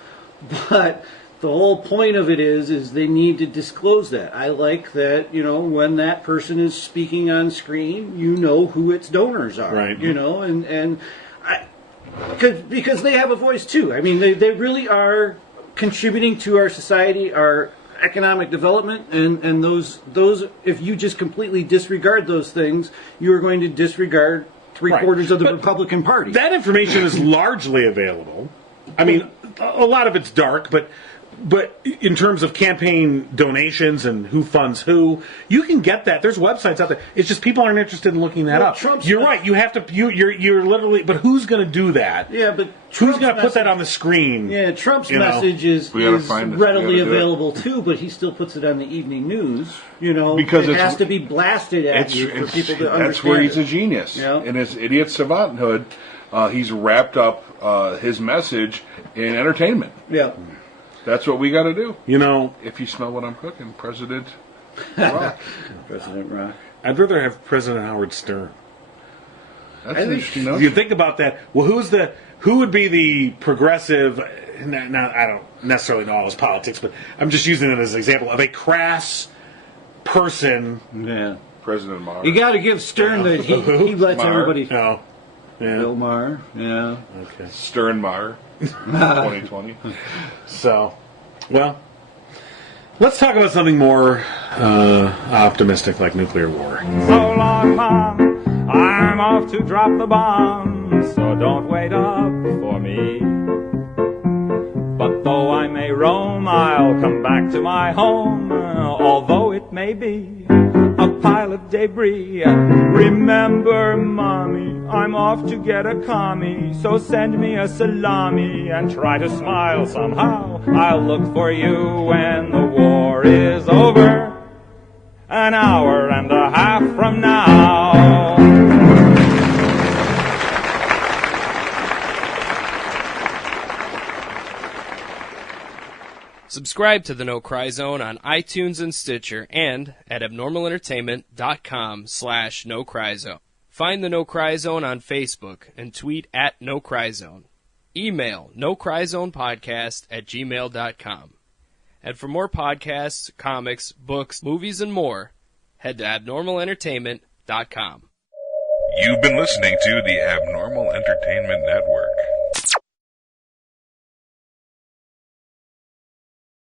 But the whole point of it is they need to disclose that. I like that, when that person is speaking on screen, you know who its donors are. Right. Because they have a voice too. I mean, they really are contributing to our society, our economic development, and those if you just completely disregard those things, you are going to disregard three-quarters of the Republican Party. That information is largely available. I mean, a lot of it's dark, but in terms of campaign donations and who funds who, you can get that. There's websites out there. It's just people aren't interested in looking that up. You're right. You have to. You're literally. But who's going to do that? Yeah, but who's going to put that on the screen? Yeah, Trump's message is readily available too, but he still puts it on the evening news. Because it has to be blasted at you for people to understand. That's where he's a genius. Yeah. In his idiot savanthood, he's wrapped up his message in entertainment. Yeah. That's what we got to do. If you smell what I'm cooking, President Rock. President Rock. I'd rather have President Howard Stern. That's an interesting notion. You think about that. Well, who would be the progressive? Now, I don't necessarily know all his politics, but I'm just using it as an example of a crass person. Yeah, President Maher. You got to give Stern that he lets Maher. everybody. Oh, yeah. Bill Maher. Yeah. Okay. Stern Maher. 2020. So, well, let's talk about something more optimistic, like nuclear war. So long, Mom, I'm off to drop the bomb, so don't wait up for me. But though I may roam, I'll come back to my home, although it may be a pile of debris. Remember, Mommy, I'm off to get a commie, so send me a salami and try to smile somehow. I'll look for you when the war is over, an hour and a half from now. Subscribe to the No Cry Zone on iTunes and Stitcher and at abnormalentertainment.com/No Cry Zone. Find the No Cry Zone on Facebook and tweet at No Cry Zone. Email nocryzonepodcast@gmail.com. And for more podcasts, comics, books, movies, and more, head to abnormalentertainment.com. You've been listening to the Abnormal Entertainment Network.